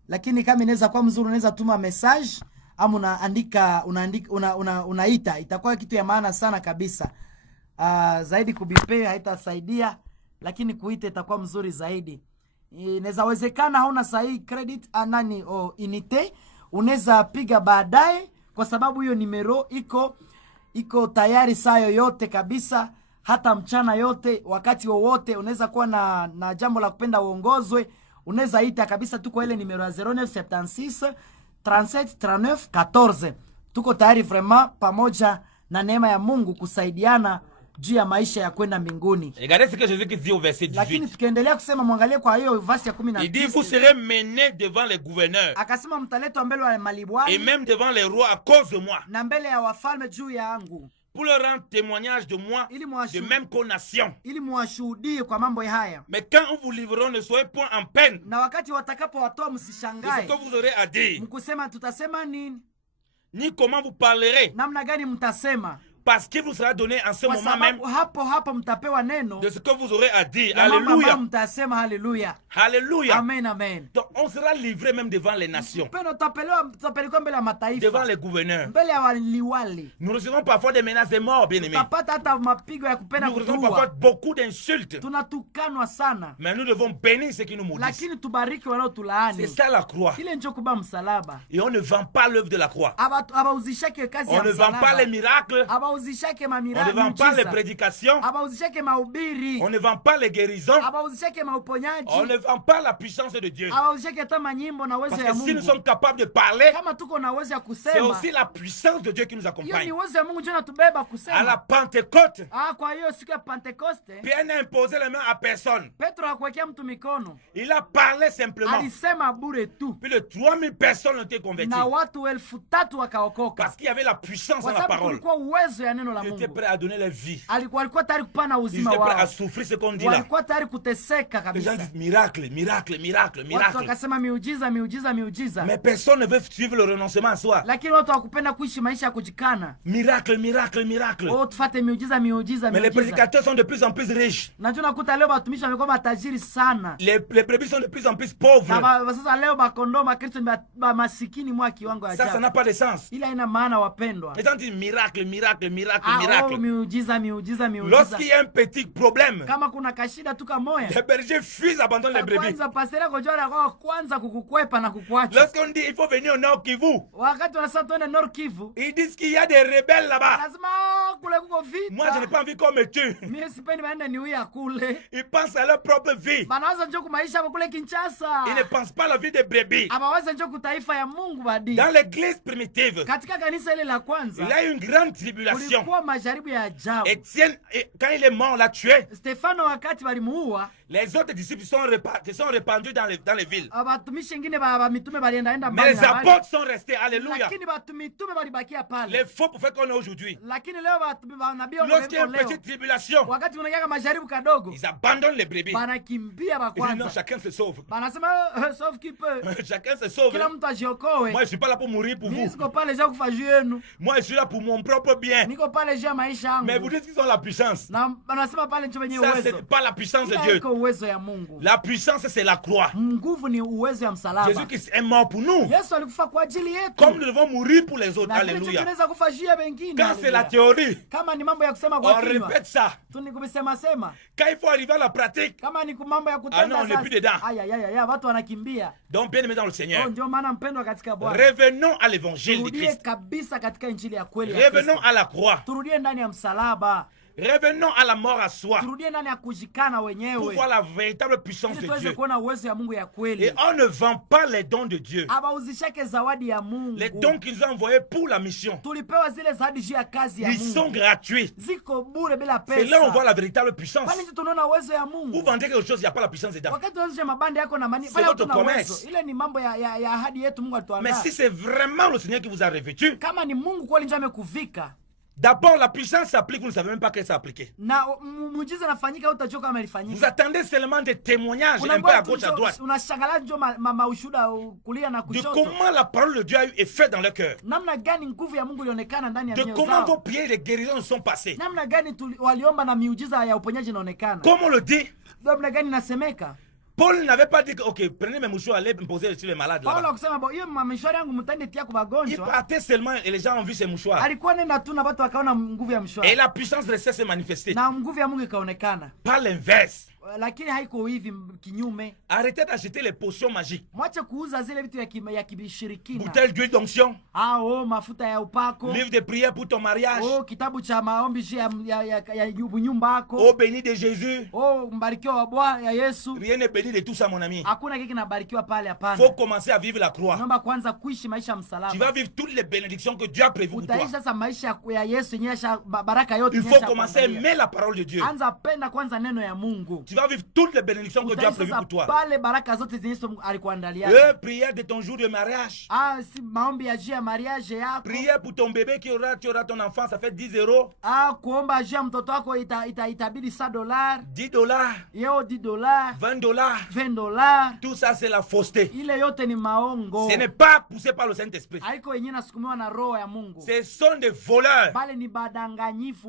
lakini kama inaweza kuwa mzuri unaweza tuma message ama unaita, itakuwa kitu ya maana sana kabisa. Zaidi kubipe haitasaidia, lakini kuita itakuwa mzuri zaidi. Inaweza wezekana hauna sahihi credit anani o inite, unaweza piga baadaye, kwa sababu hiyo numero iko tayari saa yoyote kabisa, hata mchana yote, wakati wowote. Unaweza kuwa na jambo la kupenda uongozwe, unaweza ita kabisa. Tuko ile numero ya 0976 37 39 14. Tuko tayari vraiment pamoja na neema ya Mungu kusaidiana juu ya maisha ya kwenda mbinguni. Regardez ce que Jésus dit au verset 18. Lakini tukiendelea kusema, mwangalie kwa hiyo verse ya 19. Il dit, vous serez menés devant les gouverneurs Akasema mtaletwa mbele ya malibwani et même devant les rois à cause de moi, na mbele ya wafalme juu yangu, pour leur rendre témoignage de moi, de même qu'aux nations. ili muwashuhudie kwa mambo haya. Mais quand on vous livrera, ne soyez point en peine Na wakati watakapowatoa de ce msishangae que vous aurez à dire, mkusema tutasema nini, ni comment vous parlerez, namna gani mtasema, parce qu'il vous sera donné en ce kwa moment même sababu hapo mtapewa neno de ce que vous aurez à dire. ya mambo ambayo Alléluia. mtasema. Haleluya, Alléluia. amen, amen. Donc on sera livré même devant les nations, Pendo tutapelekwa mbele ya devant mataifa, les gouverneurs. mbele ya waliwali. Nous recevons parfois des menaces de mort, bien aimés. Tutapata hata mapigo ya kupenda Nous recevons parfois kutua, beaucoup d'insultes. tunatukanwa sana, Mais nous devons bénir ceux qui nous maudissent. lakini tubariki C'est wanaotulaani. ça la croix. Ile njo kuba msalaba. Et on ne vend pas l'œuvre de la croix. Abauzishake kazi On ya ne vend pas les msalaba, miracles. abauzishake On ne vend pas les prédications. abauzishake mahubiri, On ne vend pas les guérisons. abauzishake On mauponyaji, ne vend pas la puissance de Dieu. abauzishake hata manyimbo na uwezo Parce ya que si nous Mungu. sommes capables de parler, Kama tuko na uwezo ya c'est kusema, aussi la puissance de Dieu qui nous hiyo ni accompagne. uwezo ya Mungu ndio natubeba À la kusema. Pentecôte, Kwa hiyo siku ya Pentekoste Pierre n'a imposé les mains à personne. Petro hakuwekea mtu mikono, Il a parlé simplement. alisema bure tu, Plus de 3000 personnes ont été converties. na watu 3,000 wakaokoka, Parce qu'il y avait la puissance kwa dans la sababu parole. kulikuwa uwezo ya neno la Ils étaient Mungu. prêts à donner leur vie. Walikuwa tayari kupana Ils uzima étaient prêts à wao, souffrir ce qu'on dit là. walikuwa tayari kuteseka Les gens kabisa. disent miracle, miracle, miracle, Watu miracle. wakasema miujiza, miujiza, miujiza, Mais personne ne veut suivre le renoncement à soi. lakini watu hawakupenda kuishi maisha ya kujikana. Miracle, miracle, miracle. Tufate miujiza, miujiza, Mais les miujiza. prédicateurs sont de plus en plus riches. Na tunakuta leo watumishi wamekuwa matajiri sana. Les brebis sont de plus en plus pauvres. Sasa leo bakondoo Bakristo ni masikini mwa kiwango ya Ça ajabu. n'a pas de sens. Ila ina maana wapendwa. Les gens disent miracle, miracle, miracle, Oh, miracle. miujiza. Lorsqu'il y a un petit problème, Kama kuna kashida tu kamoya, les bergers fuient, abandonnent les brebis. kwanza pasera kujua kwa kwanza kukukwepa na kukuacha. Lorsqu'on dit il faut venir au Nord Kivu, Wakati wanasema tuende Nord Kivu, ils disent qu'il y a des rebelles là-bas. lazima kule kuko vita. Moi, je n'ai pas envie qu'on me tue. Mimi sipendi baende niuya kule. Ils pensent à leur propre vie. Banawaza njoo kumaisha hapo kule Kinshasa. Ils ne pensent pas à la vie des brebis. Abawaza njoo kutaifa ya Mungu badi. Dans l'église primitive, Katika kanisa ile la il kwanza, y a eu une grande tribulation. kulikuwa majaribu ya ajabu. Étienne, quand il est mort, on l'a tué. Stefano wakati walimuua, Les autres disciples sont répandus dans les villes. abatumishi wengine ba mitume balienda Mais mbali les na mbali. apôtres sont restés. Alléluia. Lakini batumitume balibakia pale. Les faux prophètes qu'on a aujourd'hui. Lakini leo nabii Lorsqu'il y a une leo, petite tribulation, wakati unakiaka majaribu kadogo, ils abandonnent les brebis. banakimbia Ils disent non, bakwanza. chacun se sauve. Banasema sauf qui peut. Chacun se sauve. Kila mtu ajiokoe. Moi, je ne suis pas là pour mourir pour Mimi vous. siko pale ja kufa juu yenu. Moi, je suis là pour mon propre bien. Niko pale juu ya maisha Mais yangu. vous dites qu'ils ont la puissance. Na banasema pale ndio wenye Ça, uwezo. c'est pas la puissance de Ila Dieu. iko uwezo ya Mungu. La puissance, c'est la croix. Nguvu ni uwezo ya msalaba. Jésus-Christ est mort pour nous. Yesu alikufa kwa ajili yetu. Comme nous devons mourir pour les autres. Na vile Alléluia. tunaweza kufa juu ya wengine. Quand c'est la Haleluya. théorie, Kama ni mambo ya kusema on kwa kinywa, répète ça. tunikubisema sema. Quand il faut arriver à la pratique, Kama ni mambo ya kutenda non, on n'est plus dedans. Aya, watu wanakimbia. donc bien aimé dans le Seigneur, Ndio maana mpendwa katika Bwana. revenons à l'évangile de Turudie Christ. kabisa katika injili ya kweli ya Revenons Kristo. à la croix. Turudie ndani ya msalaba. Revenons à la mort à soi. Turudie ndani ya kujikana Pour wenyewe. voir la véritable puissance Ili de tuweze Dieu. kuona uwezo ya Mungu ya kweli. Et on ne vend pas les dons de Dieu. Abauzishake zawadi ya Mungu. Les dons qu'ils nous ont envoyés pour la mission, Tulipewa zile zawadi juu ya kazi ya ils sont Mungu. gratuits. Ziko bure bila pesa. C'est là où on voit la véritable puissance. Pale ndio tunaona uwezo ya Vous Mungu. vendez quelque chose, il n'y a pas la puissance dedans. Wakati tunaanzisha mabanda yako na mani, C'est pale votre tuna promesse. uwezo. Ile ni mambo ya ahadi yetu Mungu Mais alituandaa. si c'est vraiment le Seigneur qui vous a revêtu, Kama ni Mungu kweli ndio amekuvika. d'abord la puissance s'applique, vous ne savez même pas qu'elle s'est appliquée. Na muujiza nafanyika utajua kama Vous ilifanyika. attendez seulement des témoignages un peu à gauche, à droite, Unashangaa njo ushuhuda kulia na de kushoto. comment la parole de Dieu a eu effet dans leur cœur. Namna gani nguvu ya Mungu ilionekana ndani ya De mioyo comment vos zao. prières et guérisons sont passées. Namna gani waliomba na miujiza ya uponyaji inaonekana. Comme on le dit, Namna gani inasemeka. Paul n'avait pas dit que, ok, prenez mes mouchoirs, allez me poser sur les malades Paulo là-bas. akusema hiyo mamishwari yangu mtende tia kwa Il magonjwa. partait seulement et les gens ont vu ses mouchoirs. Alikuwa nenda tu na watu wakaona nguvu ya Et mshwari. la puissance de s'est manifestée. Na nguvu ya Mungu ikaonekana. Pas l'inverse. Lakini haiko hivi kinyume. Arrêtez d'acheter les potions magiques. Mwache kuuza zile vitu ya kibishirikina. Bouteille d'huile d'onction, Mafuta ya upako. livre de prière pour ton mariage, Kitabu cha maombi ya nyumba yako. ô béni de Jésus. Mbarikiwa wa Bwana ya Yesu. Rien n'est béni de tout ça, mon ami. Hakuna kiki nabarikiwa pale, hapana. Faut commencer à vivre la croix. Naomba kwanza kuishi maisha ya Tu msalaba. vas vivre toutes les bénédictions que Dieu a prévues pour toi. Utaishi sasa maisha ya Yesu yenyewe, baraka yote Il yenyewe. faut commencer à aimer la parole de Dieu. Anza penda kwanza neno ya Mungu. Tu vas vivre toutes les bénédictions que Dieu a Utaishi prévues sasa pour toi. pale baraka zote zenye Yesu alikuandalia. Prière de ton jour de mariage. Si maombi ya juu ya mariage yako. Prière pour ton bébé tu auras ton enfant, ça fait 10 euros. Kuomba juu ya mtoto wako itabidi $100. 10 dollars. Yeo $10. 20 dollars. $20. Tout ça, c'est la fausseté. Ile yote ni maongo. Ce n'est pas poussé par le Saint-Esprit. Haiko yenyewe nasukumiwa na roho ya Mungu. Ce sont des voleurs. Bale ni badanganyifu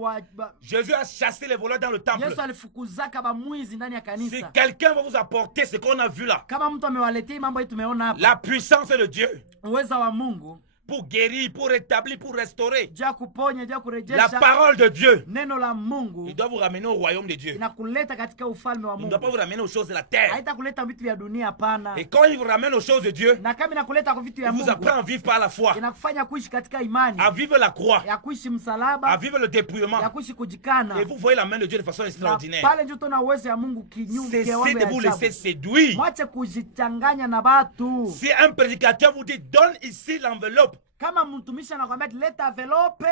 Jésus a chassé les voleurs dans le temple. Yesu alifukuzaka bamwizi ndani ya Si kanisa. quelqu'un va vous apporter ce qu'on a vu là, Kama mtu amewaletea mambo yetu tumeona hapa. la puissance de Dieu Uweza wa Mungu pour guérir, pour rétablir, pour restaurer, ja kuponya, ja la kurejesha. parole de Dieu, Neno la Mungu il doit vous ramener au royaume de Dieu. inakuleta katika ufalme wa Il ne doit pas Mungu. vous ramener aux choses de la terre. Haitakuleta vitu vya dunia, hapana. Et quand il vous ramène aux choses de Dieu, Na kama inakuleta kwa vitu il ya vous Mungu, apprend à vivre par la foi, inakufanya kuishi katika imani, à vivre la croix, ya kuishi à msalaba, vivre le dépouillement. ya kuishi kujikana. Et vous voyez la main de Dieu de façon Na extraordinaire. pale ndio tuna uwezo ya Mungu kinyume Cessez kiwango de ya vous laisser ajabu. séduire. Mwache kujichanganya na watu. Si un prédicateur vous dit, donne ici l'enveloppe, Kama mtumishi anakuambia leta envelope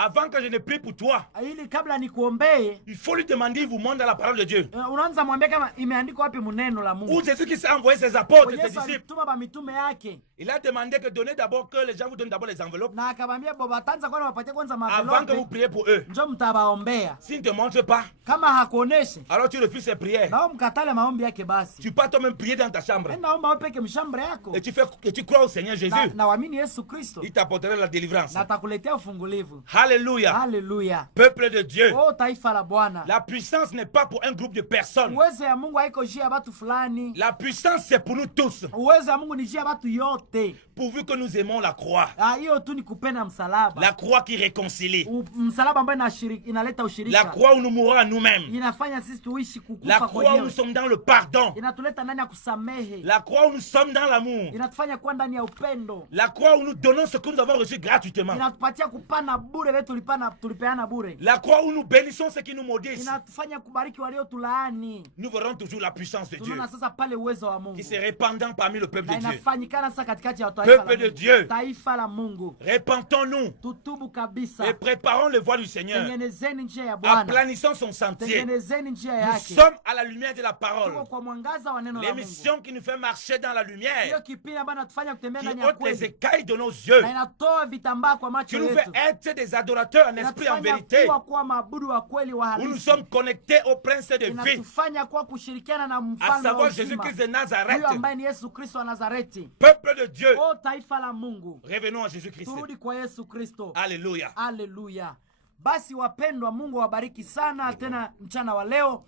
avant que je ne prie pour toi, ili kabla nikuombee, il faut lui demander, il vous montre dans la parole de Dieu. unaanza mwambie kama imeandikwa wapi muneno la Mungu. Où Jésus qui s'est envoyé ses apôtres, ses Yesu disciples, alituma ba mitume yake il a demandé que donnez d'abord, que les gens vous donnent d'abord les enveloppes na akamwambia baba tanza kwanza wapatie kwanza avant que vous envelope priez pour eux. njo mtabaombea. S'ils ne te montrent pas, Kama hakuoneshe alors tu refuses ses prières. nao mkatale maombi yake basi. Tu pars toi-même prier dans ta chambre. Enda omba wewe peke mshambre yako. Et tu crois au Seigneur Jésus. Na waamini Yesu Kristo Il t'apportera la délivrance. na atakuletea ufungulivu. Hallelujah. Alléluia. Haleluya. Peuple de Dieu. Oh, taifa la Bwana. La puissance n'est pas pour un groupe de personnes. Uwezo ya Mungu haiko juu ya watu fulani. La puissance, c'est pour nous tous. Uwezo ya Mungu ni juu ya watu yote. Pourvu que nous aimons la croix. Hiyo tu ni kupenda msalaba. La croix qui réconcilie. Msalaba ambayo inaleta ushirika. La croix où nous mourons à nous-mêmes. Inafanya sisi tuishi kukufa La kwa croix où nous sommes dans le pardon. Inatuleta ndani ya kusamehe. La croix où nous sommes dans l'amour. Inatufanya kuwa ndani ya upendo. La croix où nous donnons ce que nous avons reçu gratuitement. Inatupatia kupana bure wetu tulipeana bure. La croix où nous bénissons ceux qui nous maudissent. Inatufanya kubariki walio tulaani. Nous verrons toujours la puissance de Dieu Tunaona sasa pale uwezo wa Mungu qui se répandant parmi le peuple de Dieu. Inafanyikana sasa katikati ya Peuple de Dieu. Taifa la Mungu. Repentons-nous. Tutubu kabisa. Et préparons le voie du Seigneur. Tengenezeni njia ya Bwana. Aplanissons son sentier. Tengenezeni njia yake. Nous sommes à la lumière de la parole. Tuko kwa mwangaza wa neno la Mungu. L'émission qui nous fait marcher dans la lumière. Hiyo kipindi ambayo inatufanya kutembea Qui ndani ya ôte les kweli. écailles de nos yeux. Na inatoa vitambaa kwa Qui macho nous yetu. fait être des adorateurs en esprit en vérité. Inatufanya kuwa maabudu wa kweli wa halisi. Où nous sommes connectés au prince de vie. Inatufanya kuwa kushirikiana na À mfalme wa savoir uzima. Jésus-Christ de Nazareth. Huyo ambaye ni Yesu Kristo wa Nazareti. Peuple de Dieu. O taifa la Mungu. Revenons à Jésus-Christ. Turudi kwa Yesu Kristo. Alléluia. Haleluya. Basi wapendwa, Mungu wabariki sana tena mchana wa leo.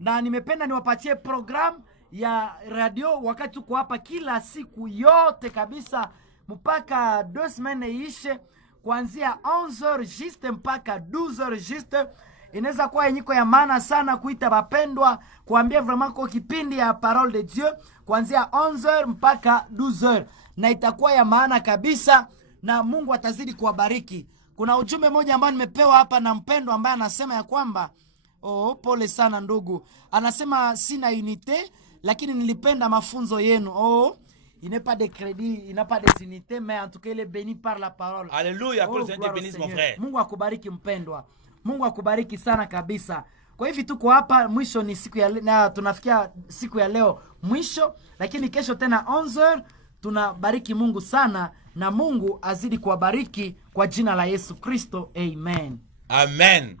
Na nimependa niwapatie program ya radio wakati tuko hapa kila siku yote kabisa mpaka 2 semaines iishe, kuanzia 11h juste mpaka 12h juste. Inaweza kuwa yenyiko ya maana sana kuita wapendwa, kuambia vraiment kwa kipindi ya parole de Dieu kuanzia 11h mpaka 12h, na itakuwa ya maana kabisa na Mungu atazidi kuwabariki. Kuna ujumbe mmoja ambao nimepewa hapa na mpendwa ambaye anasema ya kwamba pole sana ndugu. Anasema sina unité lakini nilipenda mafunzo yenu. Il n'est pas de crédit, il n'a pas des unités, mais en tout cas il est béni par la parole. Alléluia, que le Seigneur te bénisse mon frère. Mungu akubariki mpendwa. Mungu akubariki sana kabisa. Kwa hivi tuko hapa mwisho ni siku ya na tunafikia siku ya leo mwisho, lakini kesho tena 11h tunabariki Mungu sana na Mungu azidi kuwabariki kwa jina la Yesu Kristo. Amen. Amen.